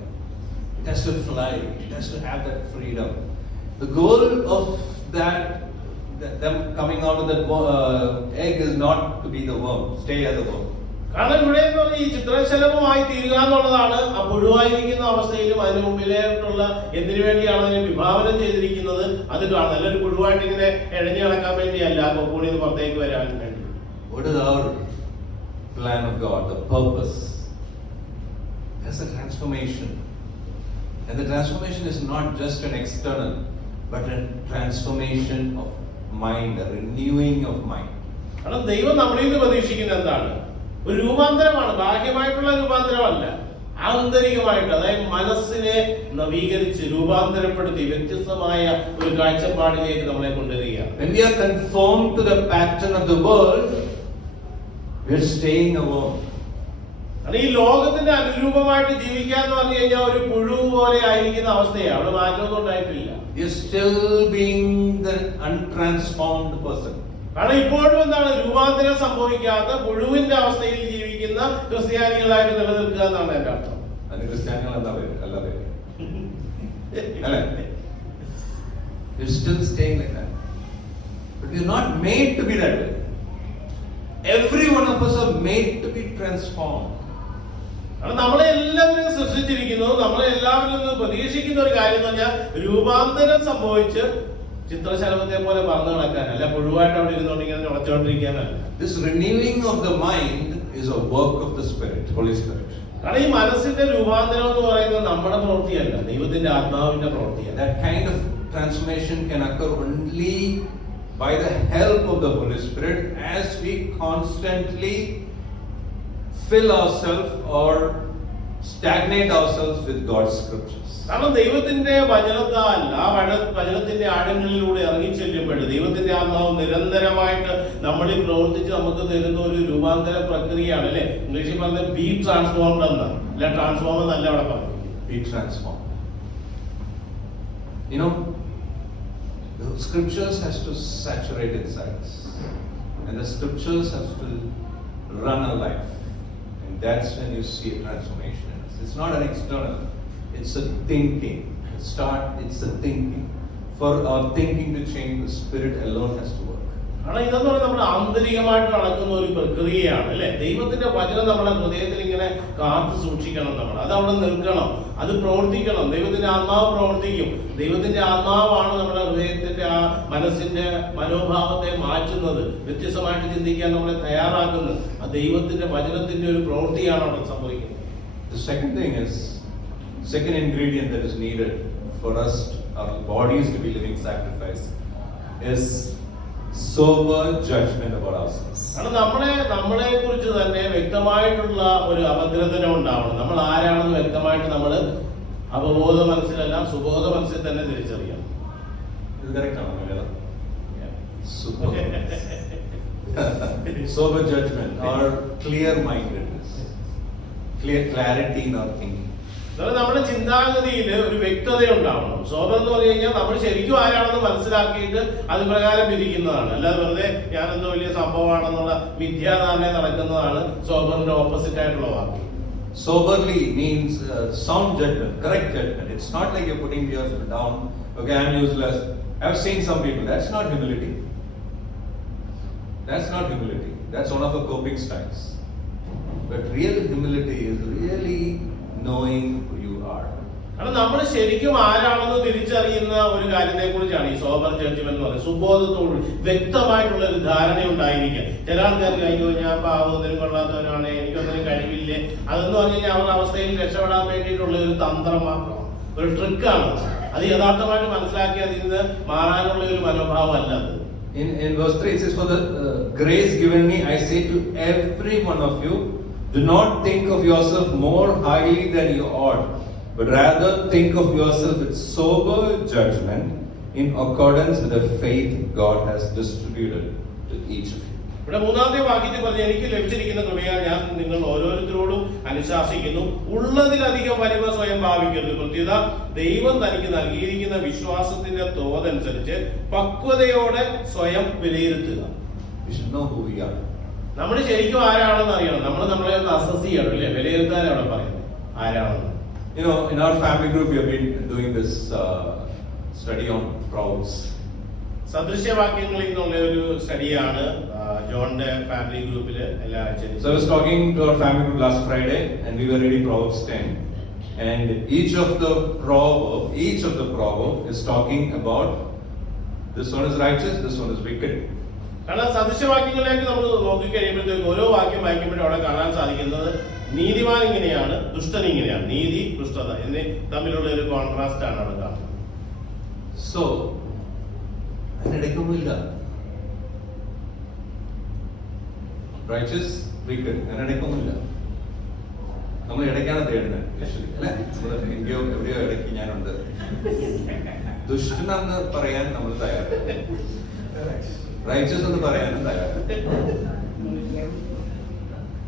It has to fly. It has to have that freedom. The goal of them coming out of that egg is not to be the worm, stay as a worm. കാരണം ഇവിടെ ഈ ചിത്രശലഭമായി തീരുക എന്നുള്ളതാണ് ആ പുഴുവായിരിക്കുന്ന അവസ്ഥയിലും അതിന് മുമ്പിലായിട്ടുള്ള എന്തിനു വേണ്ടിയാണ് അതിനെ വിഭാവനം ചെയ്തിരിക്കുന്നത് അത് കാണുന്നത്. നല്ലൊരു പുഴുവായിട്ട് ഇങ്ങനെ എഴഞ്ഞു നടക്കാൻ വേണ്ടിയല്ല, കൊക്കൂണിൽ നിന്ന് പുറത്തേക്ക് വരാൻ വേണ്ടി. What is our plan of God, the purpose? There's a transformation. And the transformation is not just an external, but a transformation of mind, a renewing of mind. കാരണം ദൈവം നമ്മളിൽ നിന്ന് പ്രതീക്ഷിക്കുന്നത് എന്താണ്? ഒരു രൂപാന്തരമാണ്, ബാഹ്യമായിട്ടുള്ള രൂപാന്തരമല്ല, ആന്തരികമായിട്ട്, അതായത് മനസ്സിനെ നവീകരിച്ച് രൂപാന്തരപ്പെടുത്തി വ്യത്യസ്തമായ ഒരു കാഴ്ചപ്പാടിലേക്ക് നമ്മളെ കൊണ്ടുവരികയാണ്. When we are conformed to the pattern of the world, we are staying a worm. ഈ ലോകത്തിന്റെ അനുരൂപമായിട്ട് ജീവിക്കാന്ന് പറഞ്ഞു കഴിഞ്ഞാൽ ഒരു പുഴു പോലെ ആയിരിക്കുന്ന അവസ്ഥയാണ്, അവിടെ മാറ്റമൊന്നും ഉണ്ടായിട്ടില്ല. You are still being the untransformed person. കാരണം ഇപ്പോഴും എന്താണ് രൂപാന്തരം സംഭവിക്കാത്ത പുഴുവിന്റെ അവസ്ഥയിൽ ജീവിക്കുന്ന ക്രിസ്ത്യാനികളായിട്ട് നിലനിൽക്കുക എന്നാണ് എന്റെ അർത്ഥം. അത് ക്രിസ്ത്യാനികൾ അല്ല, you're still staying like that. But you're not made to be that way. Every one of us are made to be transformed. നമ്മളെ എല്ലാവരും സൃഷ്ടിച്ചിരിക്കുന്നത്, നമ്മളെ എല്ലാവരും പ്രതീക്ഷിക്കുന്ന ഒരു കാര്യം എന്ന് പറഞ്ഞാൽ രൂപാന്തരം സംഭവിച്ച് ചിത്രശലഭത്തെ പോലെ പറന്നു നടക്കാനല്ല, പുഴുവായിട്ട് അവിടെ ഇരുന്നോണ്ടിങ്ങനെ ഉടച്ചോണ്ടിരിക്കാനല്ല. This renewing of the mind is a work of the Spirit, Holy Spirit. കാരണം ഈ മനസ്സിന്റെ രൂപാന്തരം എന്ന് പറയുന്നത് നമ്മുടെ പ്രവൃത്തിയല്ല, ദൈവത്തിന്റെ ആത്മാവിന്റെ പ്രവൃത്തിയാണ്. That kind of transformation can occur only by the help of the Holy Spirit as we constantly fill ourselves or stagnate ourselves with God's scriptures. കാരണം ദൈവത്തിന്റെ വചനത്താൽ ആ വചനത്തിന്റെ ആഴങ്ങളിലൂടെ ഇറങ്ങി ചെല്ലുമ്പോൾ ദൈവത്തിന്റെ ആത്മാവ് നിരന്തരമായിട്ട് നമ്മളിൽ പ്രവർത്തിച്ച് നമുക്ക് തരുന്ന ഒരു രൂപാന്തര പ്രക്രിയയാണ്, അല്ലെ? ഇംഗ്ലീഷിൽ പറഞ്ഞ ബി ട്രാൻസ്ഫോംഡ് എന്നാണ്, അല്ല ട്രാൻസ്ഫോം എന്നല്ല അവിടെ പറഞ്ഞു. Be transformed. You know, the scriptures has to saturate inside us, and the scriptures has to run our life, and that's when you see a transformation in us. It's not an external, it's a thinking. It's a thinking. For our thinking to change, the Spirit alone has to work. കാരണം ഇതെന്ന് പറയുന്നത് നമ്മുടെ ആന്തരികമായിട്ട് നടക്കുന്ന ഒരു പ്രക്രിയയാണ്, അല്ലെ? ദൈവത്തിന്റെ വചനം നമ്മുടെ ഹൃദയത്തിൽ ഇങ്ങനെ കാത്തു സൂക്ഷിക്കണം, നമ്മൾ അത് അവിടെ നിൽക്കണം, അത് പ്രവർത്തിക്കണം. ദൈവത്തിന്റെ ആത്മാവ് പ്രവർത്തിക്കും. ദൈവത്തിന്റെ ആത്മാവാണ് നമ്മുടെ ഹൃദയത്തിന്റെ ആ മനസ്സിന്റെ മനോഭാവത്തെ മാറ്റുന്നത്, വ്യത്യസ്തമായിട്ട് ചിന്തിക്കാൻ നമ്മളെ തയ്യാറാക്കുന്നത്. ആ ദൈവത്തിന്റെ വചനത്തിന്റെ ഒരു പ്രവൃത്തിയാണ് അവിടെ സംഭവിക്കുന്നത്. The second ingredient that is needed for us, our bodies to be living sacrifice, is sober judgment about ourselves. കാരണം നമ്മളെ കുറിച്ച് തന്നെ വ്യക്തമായിട്ടുള്ള ഒരു അപഗ്രഥനം ഉണ്ടാവണം. നമ്മൾ ആരാണെന്ന് വ്യക്തമായിട്ട് നമ്മൾ അവബോധ മനസ്സിലല്ല, സുബോധ മനസ്സിൽ തന്നെ തിരിച്ചറിയണം. ഇത് correct ആണോ Malayalam? Sober judgment or clear mindedness, clarity in our thinking. നമ്മുടെ ചിന്താഗതിയിൽ ഒരു വ്യക്തത ഉണ്ടാവണം. സോബർ എന്ന് പറഞ്ഞു കഴിഞ്ഞാൽ നമ്മൾ ശരിക്കും ആരാണെന്ന് മനസ്സിലാക്കിയിട്ട് അത് പ്രകാരം വിധിക്കുന്നതാണ്, അല്ലാതെ വെറുതെ ഞാനെന്തോ വലിയ സംഭവമാണെന്നുള്ള മിഥ്യാധാരണ നടക്കുന്നതാണ് സോബറിന്റെ ഓപ്പോസിറ്റ് ആയിട്ടുള്ള വാക്ക്. Soberly means sound judgment, correct judgment. It's not like you're putting yourself down. Okay, I'm useless. I've seen some people. That's not humility. That's not humility. That's one of the coping styles. But real humility is really knowing who you are. കാരണം നമ്മൾ ശരിക്കും ആരാണെന്ന് തിരിച്ചറിയുന്ന ഒരു കാര്യത്തെ കുറിച്ചാണ് ഈ sober judgement എന്ന് പറയുന്നത്. സുബോധത്തോട് വ്യക്തമായിട്ടുള്ള ഒരു ധാരണ ഉണ്ടായിരിക്കുക. ചില ആൾക്കാർ കഴിഞ്ഞു ഞാൻ പാവത്തിനും കൊള്ളാത്തവരാണ്, എനിക്കൊന്നിനും കഴിവില്ലേ, അതെന്ന് പറഞ്ഞു കഴിഞ്ഞാൽ അവരുടെ അവസ്ഥയിൽ രക്ഷപ്പെടാൻ വേണ്ടിയിട്ടുള്ള ഒരു തന്ത്രം മാത്രം, ഒരു ട്രിക്കാണ്. അത് യഥാർത്ഥമായിട്ട് മനസ്സിലാക്കി അതിൽ നിന്ന് മാറാനുള്ള ഒരു മനോഭാവം അല്ല അത്. In verse 3 it says, for the grace given me I say to every one of you, do not think of yourself more highly than you ought, but rather think of yourself with sober judgment in accordance with the faith God has distributed to each of you. ഇവിടെ മൂന്നാമത്തെ വാക്യത്തിൽ പറഞ്ഞ എനിക്ക് ലഭിച്ചിരിക്കുന്ന കൃപയാൽ ഞാൻ നിങ്ങൾ ഓരോരുത്തരോടും അനുശാസിക്കുന്നു, ഉള്ളതിലധികം വലിമ സ്വയം ഭാവിക്കരുത്. കൃത്യത ദൈവം തനിക്ക് നൽകിയിരിക്കുന്ന വിശ്വാസത്തിന്റെ തോതനുസരിച്ച് പക്വതയോടെ സ്വയം വിലയിരുത്തുക. We should know who we are. നമ്മൾ ശരിക്കും ആരാണെന്ന് അറിയണം. നമ്മളെ ഒന്ന് അസസ് ചെയ്യണം, അല്ലേ? വിലയിരുത്താനാണ് അവിടെ പറയുന്നത് ആരാണെന്ന്. You know, in our family group we have been doing this study on Proverbs. സദൃശ്യവാക്യങ്ങളിൽ നിന്നുള്ള ഒരു സ്റ്റഡിയാണ് ജോണിന്റെ ഫാമിലി ഗ്രൂപ്പിൽ എല്ലാ ആഴ്ചയിലും. So I was talking to our family group last Friday and we were reading Proverbs 10, and each of the proverb is talking about this one is righteous, this one is wicked. കാരണം സദൃശ്യവാക്യങ്ങളിലേക്ക് നമ്മൾ നോക്കിക്കഴിയുമ്പോഴത്തേക്ക് ഓരോ വാക്യം വായിക്കുമ്പോഴും അവിടെ കാണാൻ സാധിക്കുന്നത് നീതിമാൻ ഇങ്ങനെയാണ്, ദുഷ്ടൻ ഇങ്ങനെയാണ്. നീതി, ദുഷ്ടത ഇതിന് തമ്മിലുള്ള ഒരു കോൺട്രാസ്റ്റ് ആണ് അവിടെ കാണുന്നത്. So അതിനിടയ്ക്കൊന്നുമില്ല. Righteous, wicked, അതിനിടയ്ക്കൊന്നുമില്ല. നമ്മൾ ഇടയ്ക്കാണ് തേടുന്നത്, അല്ലേ? എവിടെയോ ഇടയ്ക്ക് ഞാനുണ്ട്. ദുഷ്ടനെന്ന് പറയാൻ നമ്മൾ തയ്യാറാണ്, റൈച്ചസ് എന്ന് പറയാനും തയ്യാറാണ്.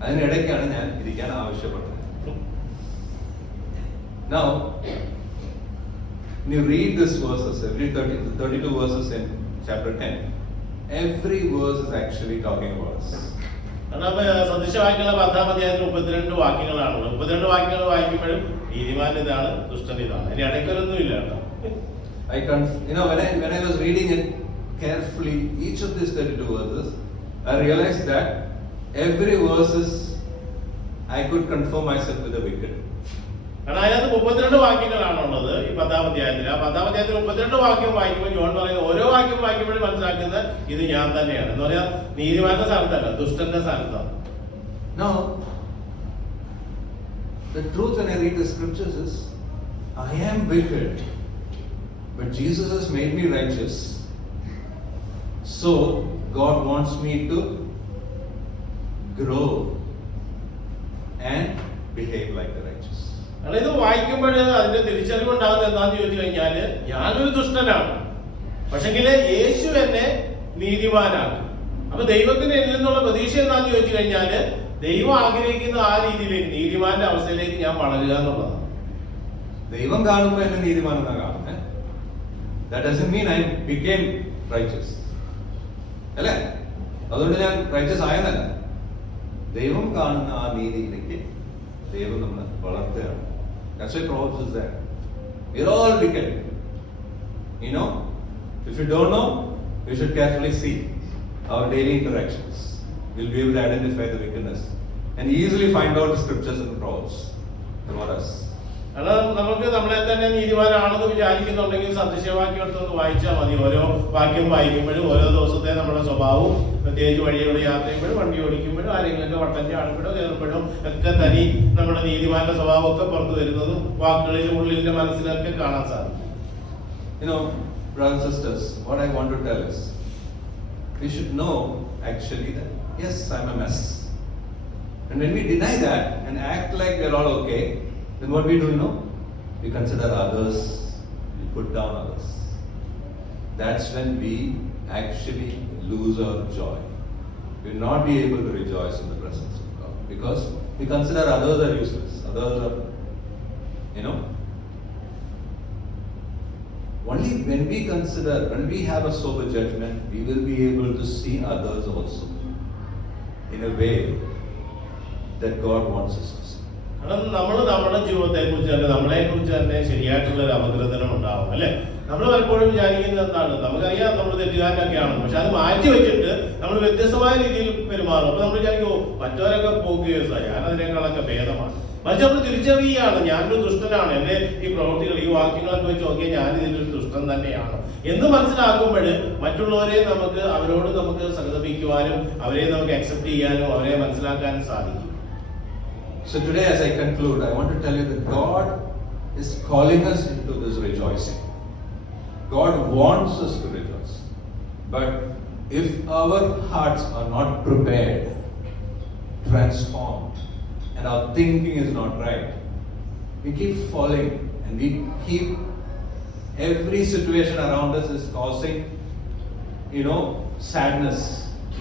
അതിനിടയ്ക്കാണ് ഞാൻ ഇരിക്കാൻ ആവശ്യപ്പെട്ടത്. Now, when you read these verses, every 32 verses in chapter 10, every verse is actually talking about us. സദൃശ്യവാക്യങ്ങൾ 10-ാം അധ്യായത്തിൽ 32 വാക്യങ്ങളാണുള്ളത്. 32 വാക്യങ്ങൾ വായിക്കുമ്പോഴും നീതിമാൻ ഇതാണ്, ദുഷ്ടൻ ഇതാണ്, അതിന് ഇടയ്ക്കൊന്നും ഇല്ല കേട്ടോ. When I was reading it carefully, each of these 32 verses, I realized that every verse is I could confirm myself with the wicked. കാരണം അതിനകത്ത് 32 വാക്യങ്ങളാണുള്ളത് ഈ 10-ാം അധ്യായത്തിൽ. ആ 10-ാം അധ്യായത്തിൽ 32 വാക്യം വായിക്കുമ്പോൾ ജോൺ പറയുന്നത് ഓരോ വാക്യം വായിക്കുമ്പോഴും മനസ്സിലാക്കുന്നത് ഇത് ഞാൻ തന്നെയാണ് എന്ന് പറയാ. നീതിമാന്റെ സ്ഥാനത്തല്ല, ദുഷ്ടന്റെ സ്ഥാനത്താണ്. Now, the truth when I read the scriptures is, I am wicked, but Jesus has made me righteous. So, God wants me to grow and behave like the righteous. അതായത് വായിക്കുമ്പോൾ അതിന്റെ തിരിച്ചറിവുണ്ടാകുന്നത് എന്താന്ന് ചോദിച്ചു കഴിഞ്ഞാല് ഞാനൊരു ദുഷ്ടനാണ്, പക്ഷെങ്കിൽ യേശു എന്നെ നീതിമാനാണ്. അപ്പൊ ദൈവത്തിന് എന്നിൽ നിന്നുള്ള പ്രതീക്ഷ എന്താന്ന് ചോദിച്ചു കഴിഞ്ഞാല് ദൈവം ആഗ്രഹിക്കുന്ന ആ രീതിയിലേക്ക് നീതിമാന്റെ അവസ്ഥയിലേക്ക് ഞാൻ വളരുക എന്നുള്ളതാണ്. ദൈവം കാണുമ്പോൾ എന്നെ നീതിമാനെന്നാ കാണുന്നത്. That doesn't mean I became righteous. അല്ലേ? അതുകൊണ്ട് ഞാൻ റൈച്ചസ് ആയെന്നല്ല. ദൈവം കാണുന്ന ആ നീതിയിലേക്ക് ദൈവം നമ്മളെ വളർത്തുകയാണ്. That's why Proverbs is there. We're all wicked. You know, if you don't know, you should carefully see our daily interactions. We'll be able to identify the wickedness and easily find out the scriptures in the Proverbs about us. കാരണം നമുക്ക് നമ്മളെ തന്നെ നീതിമാനാണെന്ന് വിചാരിക്കുന്നുണ്ടെങ്കിൽ സദൃശ്യവാക്യം എടുത്തൊന്ന് വായിച്ചാൽ മതി. ഓരോ വാക്യം വായിക്കുമ്പോഴും ഓരോ ദിവസത്തെ നമ്മുടെ സ്വഭാവവും, പ്രത്യേകിച്ച് വഴിയിലൂടെ യാത്ര ചെയ്യുമ്പോഴും വണ്ടി ഓടിക്കുമ്പോഴും ആരെങ്കിലൊക്കെ വട്ടം ചാടുമ്പോഴോ കയറുമ്പോഴും ഒക്കെ തനി നമ്മുടെ നീതിമാന്റെ സ്വഭാവമൊക്കെ പുറത്തു വരുന്നതും വാക്കുകളിലും ഉള്ളിന്റെ മനസ്സിലൊക്കെ കാണാൻ സാധിക്കും. You know, brothers and sisters, what I want to tell is, we should know actually that yes, I'm a mess. And when we deny that and act like we're all okay, then what we do, you know, we consider others, we put down others. That's when we actually lose our joy. We will not be able to rejoice in the presence of God because we consider others are useless. Others are, you know. Only when we consider, when we have a sober judgment, we will be able to see others also in a way that God wants us to see. കാരണം നമ്മൾ നമ്മുടെ ജീവിതത്തെ കുറിച്ച് തന്നെ നമ്മളെ കുറിച്ച് തന്നെ ശരിയായിട്ടുള്ള ഒരു അവഗ്രഥനം ഉണ്ടാവും, അല്ലെ? നമ്മൾ പലപ്പോഴും വിചാരിക്കുന്നത് എന്താണ്, നമുക്കറിയാം നമ്മൾ തെറ്റുകാരനൊക്കെയാണ്, പക്ഷെ അത് മാറ്റി വെച്ചിട്ട് നമ്മൾ വ്യത്യസ്തമായ രീതിയിൽ പെരുമാറും. അപ്പൊ നമ്മൾ വിചാരിക്കും മറ്റവരൊക്കെ പോകുകയോ ഞാനതിനേക്കാളൊക്കെ ഭേദമാണ്. പക്ഷെ നമ്മൾ തിരിച്ചറിയുകയാണ് ഞാനൊരു ദുഷ്ടനാണ്, എന്റെ ഈ പ്രവൃത്തികൾ ഈ വാക്യങ്ങളൊക്കെ വെച്ച് നോക്കിയാൽ ഞാൻ ഇതിലൊരു ദുഷ്ടൻ തന്നെയാണ് എന്ന് മനസ്സിലാക്കുമ്പോൾ മറ്റുള്ളവരെ നമുക്ക് അവരോട് നമുക്ക് സഹതപിക്കുവാനും അവരെ നമുക്ക് അക്സെപ്റ്റ് ചെയ്യാനും അവരെ മനസ്സിലാക്കാനും സാധിക്കും. So today as I conclude, I want to tell you that God is calling us into this rejoicing. God wants us to rejoice. But if our hearts are not prepared, transformed, and our thinking is not right, we keep falling and we keep every situation around us is causing, you know, sadness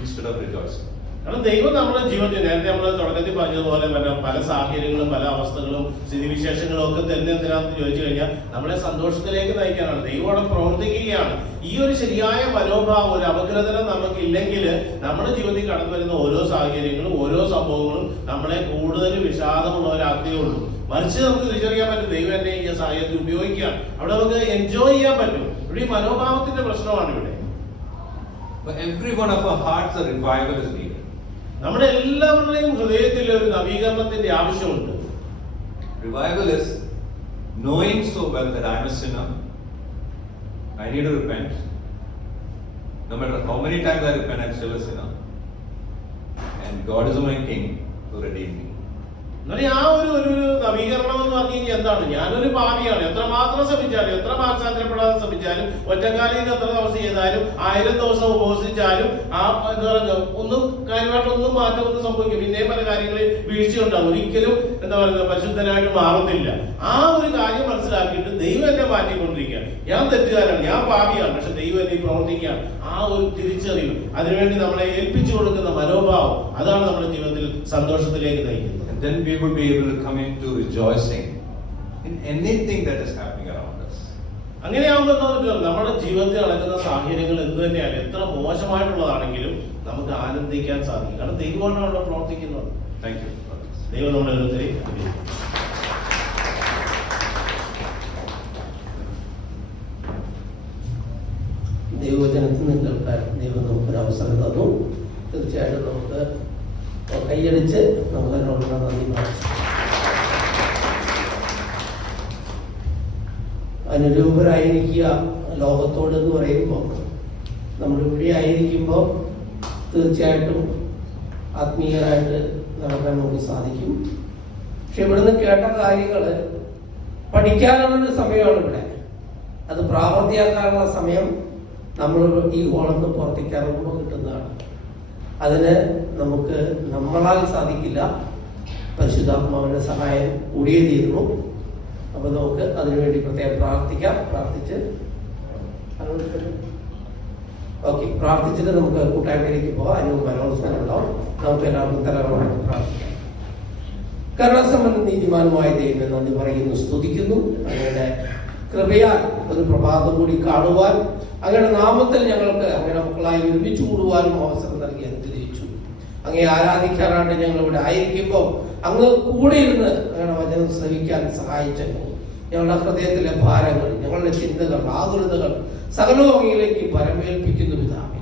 instead of rejoicing. കാരണം ദൈവം നമ്മുടെ ജീവിതത്തിൽ നേരത്തെ നമ്മൾ തുടക്കത്തിൽ പറഞ്ഞതുപോലെ പല സാഹചര്യങ്ങളും പല അവസ്ഥകളും സ്ഥിതിവിശേഷങ്ങളും ഒക്കെ തന്നെ എന്തിനാന്ന് ചോദിച്ചു കഴിഞ്ഞാൽ നമ്മളെ സന്തോഷത്തിലേക്ക് നയിക്കാനാണ്. ദൈവം അവിടെ പ്രവർത്തിക്കുകയാണ്. ഈ ഒരു ശരിയായ മനോഭാവം, ഒരു അപഗ്രഥനം നമുക്കില്ലെങ്കിൽ നമ്മുടെ ജീവിതത്തിൽ കടന്നു വരുന്ന ഓരോ സാഹചര്യങ്ങളും ഓരോ സംഭവങ്ങളും നമ്മളെ കൂടുതൽ വിഷാദമുള്ളവരാക്കുകയുള്ളൂ. മറിച്ച് നമുക്ക് തിരിച്ചറിയാൻ പറ്റും ദൈവം എന്നെ ഈ സാഹചര്യത്തിൽ ഉപയോഗിക്കുകയാണ്. അവിടെ നമുക്ക് എൻജോയ് ചെയ്യാൻ പറ്റും. ഇവിടെ ഈ മനോഭാവത്തിന്റെ പ്രശ്നമാണ് ഇവിടെ. For every one of our hearts, a revival is needed. നമ്മുടെ എല്ലാവരുടെയും ഹൃദയത്തിൽ ഒരു നവീകരണത്തിന്റെ ആവശ്യമുണ്ട്. Revival is knowing so well that I am a sinner, I need to repent. No matter how many times I repent, I am still a sinner. And God is my King to redeem me. ആ ഒരു നവീകരണം എന്ന് പറഞ്ഞു കഴിഞ്ഞാൽ എന്താണ്? ഞാനൊരു പാപിയാണ്. എത്രമാത്രം ശ്രമിച്ചാലും, എത്ര മാനസാന്തരപ്പെടാൻ ശ്രമിച്ചാലും, ഒറ്റക്കാലിൽ എത്ര ദിവസം ചെയ്താലും, 1000 ദിവസം ഉപവസിച്ചാലും ആ എന്താ പറയുക ഒന്നും കാര്യമായിട്ടൊന്നും മാറ്റമൊന്നും സംഭവിക്കും. പിന്നെയും പല കാര്യങ്ങളിൽ വീഴ്ചയുണ്ടാവും. ഒരിക്കലും എന്താ പറയുക പരിശുദ്ധനായിട്ട് മാറുന്നില്ല. ആ ഒരു കാര്യം മനസ്സിലാക്കിയിട്ട് ദൈവം എന്നെ മാറ്റിക്കൊണ്ടിരിക്കുകയാണ്. ഞാൻ തെറ്റുകാരാണ്, ഞാൻ പാപിയാണ്, പക്ഷെ ദൈവം എന്നെ പ്രവർത്തിക്കുകയാണ്. ആ ഒരു തിരിച്ചറിവ്, അതിനുവേണ്ടി നമ്മളെ ഏൽപ്പിച്ചു കൊടുക്കുന്ന മനോഭാവം, അതാണ് നമ്മുടെ ജീവിതത്തിൽ സന്തോഷത്തിലേക്ക് നയിക്കുന്നത്. Then we would be able to come into rejoicing in anything that is happening around us. അങ്ങനെയാകുമ്പോൾ നമ്മുടെ ജീവിതത്തിൽ നടക്കുന്ന സാഹചര്യങ്ങൾ എന്ത് തന്നെയാണ്, എത്ര മോശമായിട്ടുള്ളതാണെങ്കിലും നമുക്ക് ആനന്ദിക്കാൻ സാധിക്കും. കാരണം ദൈവമാണ് അവിടെ പ്രവർത്തിക്കുന്നത്. Thank you. ദൈവം നമ്മുടെ ഓരോരുത്തരെയും ദൈവവചനത്തിൽ കേൾക്കാൻ ദൈവം നമുക്കൊരു അവസരം തന്നു. തീർച്ചയായിട്ടും നമുക്ക് കൈയടിച്ച് നമ്മളതിനുള്ള നന്ദി പ്രാർത്ഥിച്ചു. അനുരൂപരായിരിക്കുക ലോകത്തോട് എന്ന് പറയുമ്പോൾ നമ്മളിവിടെ ആയിരിക്കുമ്പോൾ തീർച്ചയായിട്ടും ആത്മീയരായിട്ട് നടക്കാൻ നമുക്ക് സാധിക്കും. പക്ഷെ ഇവിടുന്ന് കേട്ട കാര്യങ്ങൾ പഠിക്കാനുള്ളൊരു സമയമാണ് ഇവിടെ. അത് പ്രാവർത്തിയാക്കാനുള്ള സമയം നമ്മൾ ഈ ഹോളിൽ നിന്ന് പുറത്തേക്ക് ഇറങ്ങുമ്പോൾ കിട്ടുന്നതാണ്. അതിന് നമുക്ക് നമ്മളാൽ സാധിക്കില്ല, പരിശുദ്ധാത്മാവിൻ്റെ സഹായം കൂടിയേ തീരുന്നു. അപ്പോൾ നമുക്ക് അതിനുവേണ്ടി പ്രത്യേകം പ്രാർത്ഥിക്കാം. പ്രാർത്ഥിച്ചിട്ട് നമുക്ക് കൂട്ടായ്മയിലേക്ക് പോകാം. അതിന് മുമ്പ് അനൗൺസ്മെന്റ് ഉണ്ടാവും. നമുക്ക് എല്ലാവർക്കും തലകളായിട്ട് പ്രാർത്ഥിക്കാം. കരുണാസമ്പന്ന നീതിമാനുമായ ദൈവമേ, നന്ദി പറയുന്നു, സ്തുതിക്കുന്നു. അങ്ങയുടെ കൃപയാൽ ഒരു പ്രഭാതം കൂടി കാണുവാൻ, അങ്ങയുടെ നാമത്തിൽ ഞങ്ങൾക്ക് അങ്ങയുടെ മക്കളായി ഒരുമിച്ച് കൂടുവാനും അവസരം നൽകി അനുഗ്രഹിച്ചു. അങ്ങയെ ആരാധിക്കാനായിട്ട് ഞങ്ങൾ ഇവിടെ ആയിരിക്കുമ്പോൾ അങ്ങ് കൂടെ ഇരുന്ന് അങ്ങയുടെ വചനം ശ്രവിക്കാൻ സഹായിച്ചല്ലോ. ഞങ്ങളുടെ ഹൃദയത്തിലെ ഭാരങ്ങൾ, ഞങ്ങളുടെ ചിന്തകൾ, ആകുലതകൾ സകലവും അങ്ങയിലേക്ക് പരമേൽപ്പിക്കുന്നു പിതാവേ.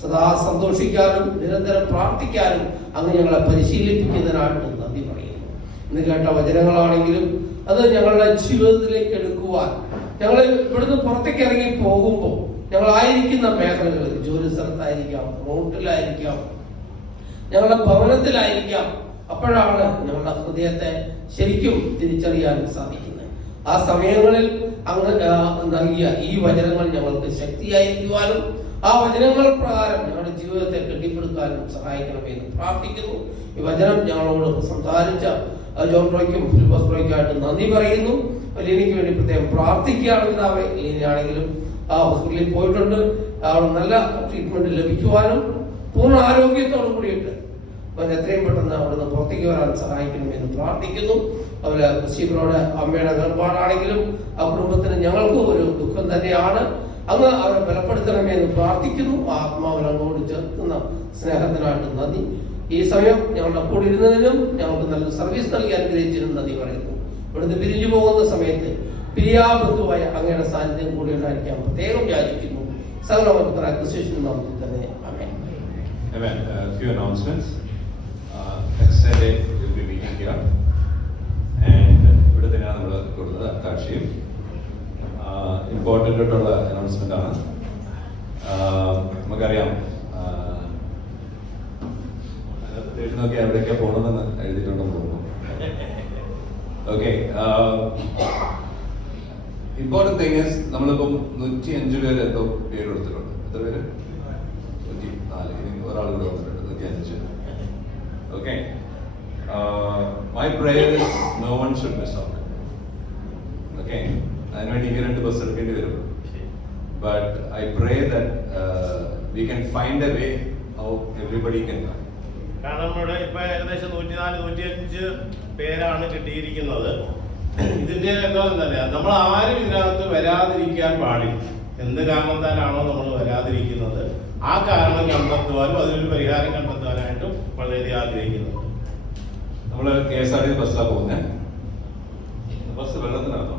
സദാ സന്തോഷിക്കാനും നിരന്തരം പ്രാർത്ഥിക്കാനും അങ്ങ് ഞങ്ങളെ പരിശീലിപ്പിക്കുന്നതിനായിട്ട് നന്ദി പറയുന്നു. ഇന്ന് കേട്ട വചനങ്ങളാണെങ്കിലും അത് ഞങ്ങളുടെ ജീവിതത്തിലേക്ക് എടുക്കുവാൻ, ഞങ്ങൾ ഇവിടുന്ന് പുറത്തേക്ക് ഇറങ്ങി പോകുമ്പോൾ ഞങ്ങളായിരിക്കുന്ന മേഖലകളിൽ, ജോലി സ്ഥലത്തായിരിക്കാം, റോട്ടിലായിരിക്കാം, ഞങ്ങളുടെ ഭവനത്തിലായിരിക്കാം, അപ്പോഴാണ് ഞങ്ങളുടെ ഹൃദയത്തെ ശരിക്കും തിരിച്ചറിയാൻ സാധിക്കുന്നത്. ആ സമയങ്ങളിൽ അങ്ങ് നൽകിയ ഈ വചനങ്ങൾ ഞങ്ങൾക്ക് ശക്തിയായിരിക്കുവാനും ആ വചനങ്ങൾ പ്രകാരം ഞങ്ങളുടെ ജീവിതത്തെ കെട്ടിപ്പടുക്കാനും സഹായിക്കണമെന്ന് പ്രാർത്ഥിക്കുന്നു. ഈ വചനം ഞങ്ങളോട് സംസാരിച്ച ജോൺ റോയ്ക്കും ഫിലിപ്പോസ് റോയ്ക്കായിട്ട് നന്ദി പറയുന്നു. ലീനയ്ക്ക് വേണ്ടി പ്രത്യേകം പ്രാർത്ഥിക്കുകയാണ് പിതാവേ. ലീനയാണെങ്കിലും ആ ഹോസ്പിറ്റലിൽ പോയിട്ടുണ്ട്. അവിടെ നല്ല ട്രീറ്റ്മെന്റ് ലഭിക്കുവാനും പൂർണ്ണ ആരോഗ്യത്തോടു കൂടിയിട്ട് അവൻ എത്രയും പെട്ടെന്ന് അവിടുന്ന് പുറത്തേക്ക് വരാൻ സഹായിക്കണമെന്ന് പ്രാർത്ഥിക്കുന്നു. അതുപോലെ ക്രിസ്റ്റീബ്രോയുടെ അമ്മയുടെ വേർപാടാണെങ്കിലും ആ കുടുംബത്തിന് ഞങ്ങൾക്കും ഒരു ദുഃഖം തന്നെയാണ്. അങ്ങ് അവരെ ബലപ്പെടുത്തണമെന്ന് പ്രാർത്ഥിക്കുന്നു. ആത്മാവിനെ അങ്ങോട്ട് ചേർക്കുന്ന സ്നേഹത്തിനായിട്ട് നന്ദി. ഈ സമയം ഞങ്ങളുടെ കൂടെ ഇരുന്നതിനും ഞങ്ങൾക്ക് നല്ല സർവീസ് നൽകി അനുഗ്രഹിച്ചതിനും നന്ദി പറയുന്നു. ഇവിടുന്ന് പിരിഞ്ഞു പോകുന്ന സമയത്ത് പിരിയാബന്ധുവായ അങ്ങയുടെ സാന്നിധ്യം കൂടി ഉണ്ടായിരിക്കാൻ പ്രത്യേകം യാചിക്കുന്നു. സകലപുത്ര ക്രിസ്തുവിന്റെ നാമത്തിൽ തന്നെ ആമേൻ. Amen. Few announcements. Next Sunday we'll be meeting here. And ഇവിടെ തന്നെയാണ് നമ്മൾ കൊടുത്തത് അത്താഴ്ചയും. ഇമ്പോർട്ടൻ്റ് ആയിട്ടുള്ള അനൗൺസ്മെന്റ് ആണ്. നമുക്കറിയാം നോക്കി എവിടേക്കാ പോകണമെന്ന് എഴുതിയിട്ടുണ്ടെന്ന് തോന്നുന്നു. ഓക്കെ, ഇമ്പോർട്ടൻറ്റ് തിങ് ഇസ് നമ്മളിപ്പം 105 പേര് എന്തോ പേര് കൊടുത്തിട്ടുണ്ട്. എത്ര പേര്? 104. ഇനി ഒരാൾ കൂടെ വന്നിട്ടുണ്ട്, 105. Okay, my prayer is no one should miss out. Okay, അതിനുവേണ്ടി ഇങ്ങനെ 2 ബസ് എടുക്കേണ്ടി വരും. But I pray that we can find a way how everybody can come. കാരണം നമ്മുടെ ഇപ്പൊ ഏകദേശം 104-105 പേരാണ് കിട്ടിയിരിക്കുന്നത്. ഇതിന്റെ എന്താണെന്ന് അറിയാം, നമ്മൾ ആരും ഇതിനകത്ത് വരാതിരിക്കാൻ പാടില്ല. എന്ത് കാരണത്താലാണോ നമ്മൾ വരാതിരിക്കുന്നത് ആ കാരണം കണ്ടെത്തുവാനും അതിനൊരു പരിഹാരം കണ്ടെത്താനായിട്ടും വളരെയധികം ആഗ്രഹിക്കുന്നുണ്ട്. നമ്മൾ KSRTC ബസ്സിലാണ് പോകുന്നത്. Bus വെള്ളത്തിനകത്തോ?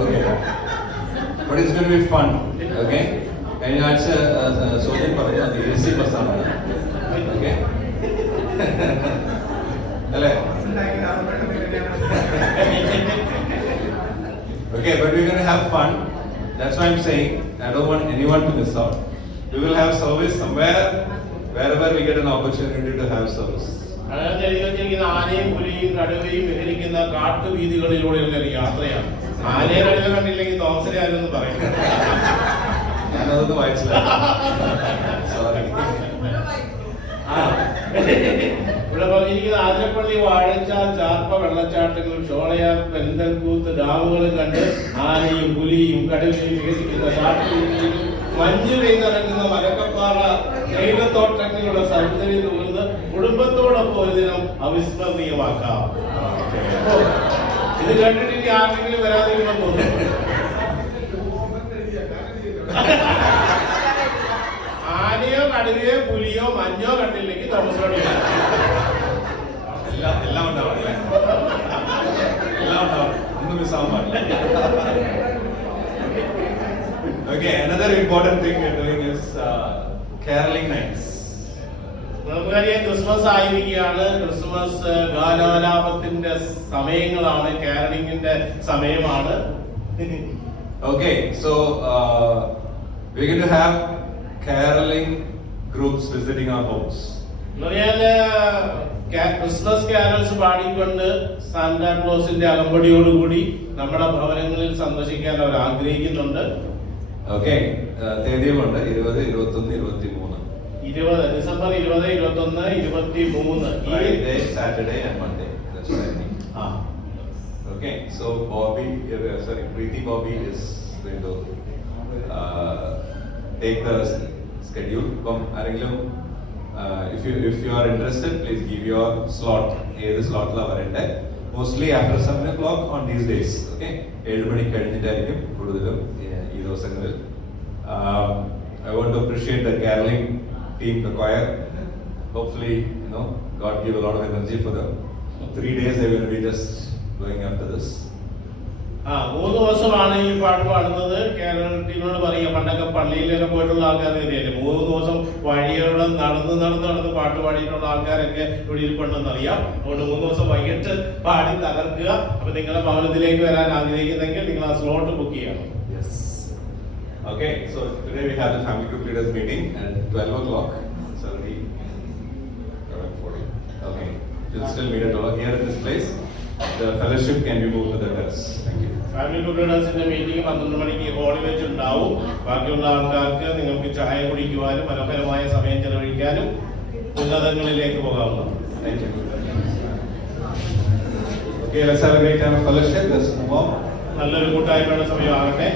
Okay. But it's going to be fun, okay? കഴിഞ്ഞ ആഴ്ച സോജൻ പറഞ്ഞു അത് AC ബസ്സാണ്. Okay? അല്ലേ? Okay, but we're going to have fun. That's why I'm saying I don't want anyone to miss out. We will have service somewhere, wherever we get an opportunity to have service. ആനയും പുലിയും കടുവയും വിഹരിക്കുന്ന കാട്ടുവീതികളിലൂടെയുള്ള ഒരു യാത്രയാണ്. ആനയെ കടുവ കണ്ടില്ലെങ്കിൽ തോമസിനെ ആരെന്ന് പറയും. ഞാനതൊന്നും വായിച്ചില്ല. സോറി. ഇവിടെ പറഞ്ഞിരിക്കുന്ന ആതിരപ്പള്ളി, വാഴച്ചാൽ, ചാർപ്പ വെള്ളച്ചാട്ടങ്ങൾ, ഷോളയാർ, പെരിന്തൽകൂത്ത് ഡാമുകളും കണ്ട് ആനയും പുലിയും കടുവയും വികസിക്കുന്ന കാട്ടുവീതിയും മഞ്ഞ് പെയ്തിറങ്ങുന്ന മലക്കപ്പാറ തേയിലത്തോട്ടങ്ങളുടെ സൗന്ദര്യം തോന്നുന്നത് കുടുംബത്തോടൊപ്പം ഒരു ദിനം അവിസ്മരണീയമാക്കാം. ഇത് കണ്ടിട്ട് ഇനി ആർക്കെങ്കിലും വരാതിരിക്കുമെന്ന് തോന്നുന്നു. ആനയോ കടുവയോ പുലിയോ മഞ്ഞോ കണ്ടില്ലെങ്കിൽ തോമസോട് എല്ലാം ഉണ്ടാവും, എല്ലാം ഉണ്ടാവും, ഒന്നും മിസ്സാവാൻ പാടില്ല. Okay, another important thing we're doing is caroling nights. നമുക്കറിയാം ക്രിസ്മസ് ആയിരിക്കുകയാണ്. ക്രിസ്മസ് ഗാനാലാപത്തിന്റെ സമയങ്ങളാണ്, കാരലിംഗിന്റെ സമയമാണ്. Okay, so We're going to have caroling groups visiting our homes. എന്ന് പറഞ്ഞാല് ക്രിസ്മസ് കാരൽസ് പാടിക്കൊണ്ട് സാന്റാക്ലോസിന്റെ അകമ്പടിയോടുകൂടി നമ്മുടെ ഭവനങ്ങളിൽ സന്ദർശിക്കാൻ അവർ ആഗ്രഹിക്കുന്നുണ്ട്. Okay, തീയതികളുണ്ട് 20, 21, 23. December 20, 21, 23 Friday, Saturday and Monday. That's what I mean. Okay, so Preeti Bobby is going to take the schedule. If you are interested, please give your slot. This slot la varende. Mostly after 7 o'clock on these days. Okay, 7 മണിക്ക് കഴിഞ്ഞിട്ടായിരിക്കും കൂടുതലും ഈ ദിവസങ്ങളിൽ. I want to appreciate the caroling team, the choir. Hopefully, God give a lot of energy for them. 3 days they will be just going after this. 3 ദിവസമാണ് ഈ പാട്ട് പാടുന്നത്. കേരളത്തിനോട് പറയുക, പണ്ടൊക്കെ പള്ളിയിലൊക്കെ പോയിട്ടുള്ള ആൾക്കാർ അറിയാം, 3 ദിവസം വഴിയോടെ നടന്ന് പാട്ട് പാടിയിട്ടുള്ള ആൾക്കാരൊക്കെ ഇവിടെ ഇരിപ്പുണ്ടെന്ന് അറിയാം. അതുകൊണ്ട് 3 ദിവസം വൈകിട്ട് പാടി തകർക്കുക. അപ്പൊ നിങ്ങളുടെ ഭവനത്തിലേക്ക് വരാൻ ആഗ്രഹിക്കുന്നെങ്കിൽ നിങ്ങൾ ആ സ്ലോട്ട് ബുക്ക് ചെയ്യണം. Yes. Okay, so today we have the family group leaders meeting at 12 o'clock. 11:40. Okay, you'll still meet at all here in this place. The fellowship can be moved to the terrace. Thank you. Family group ലീഡേഴ്സിന്റെ meeting 12 മണിക്ക് ഹോളിൽ വെച്ചുണ്ടാവും. ബാക്കിയുള്ള ആൾക്കാർക്ക് നിങ്ങൾക്ക് ചായ കുടിക്കുവാനും മനോഹരമായ സമയം ചെലവഴിക്കാനും ഉന്നതങ്ങളിലേക്ക് പോകാവുന്നതാണ്. Thank you. Okay, let's have a great time of fellowship. Let's move on. നല്ലൊരു കൂട്ടായ്മയുടെ സമയമാകട്ടെ.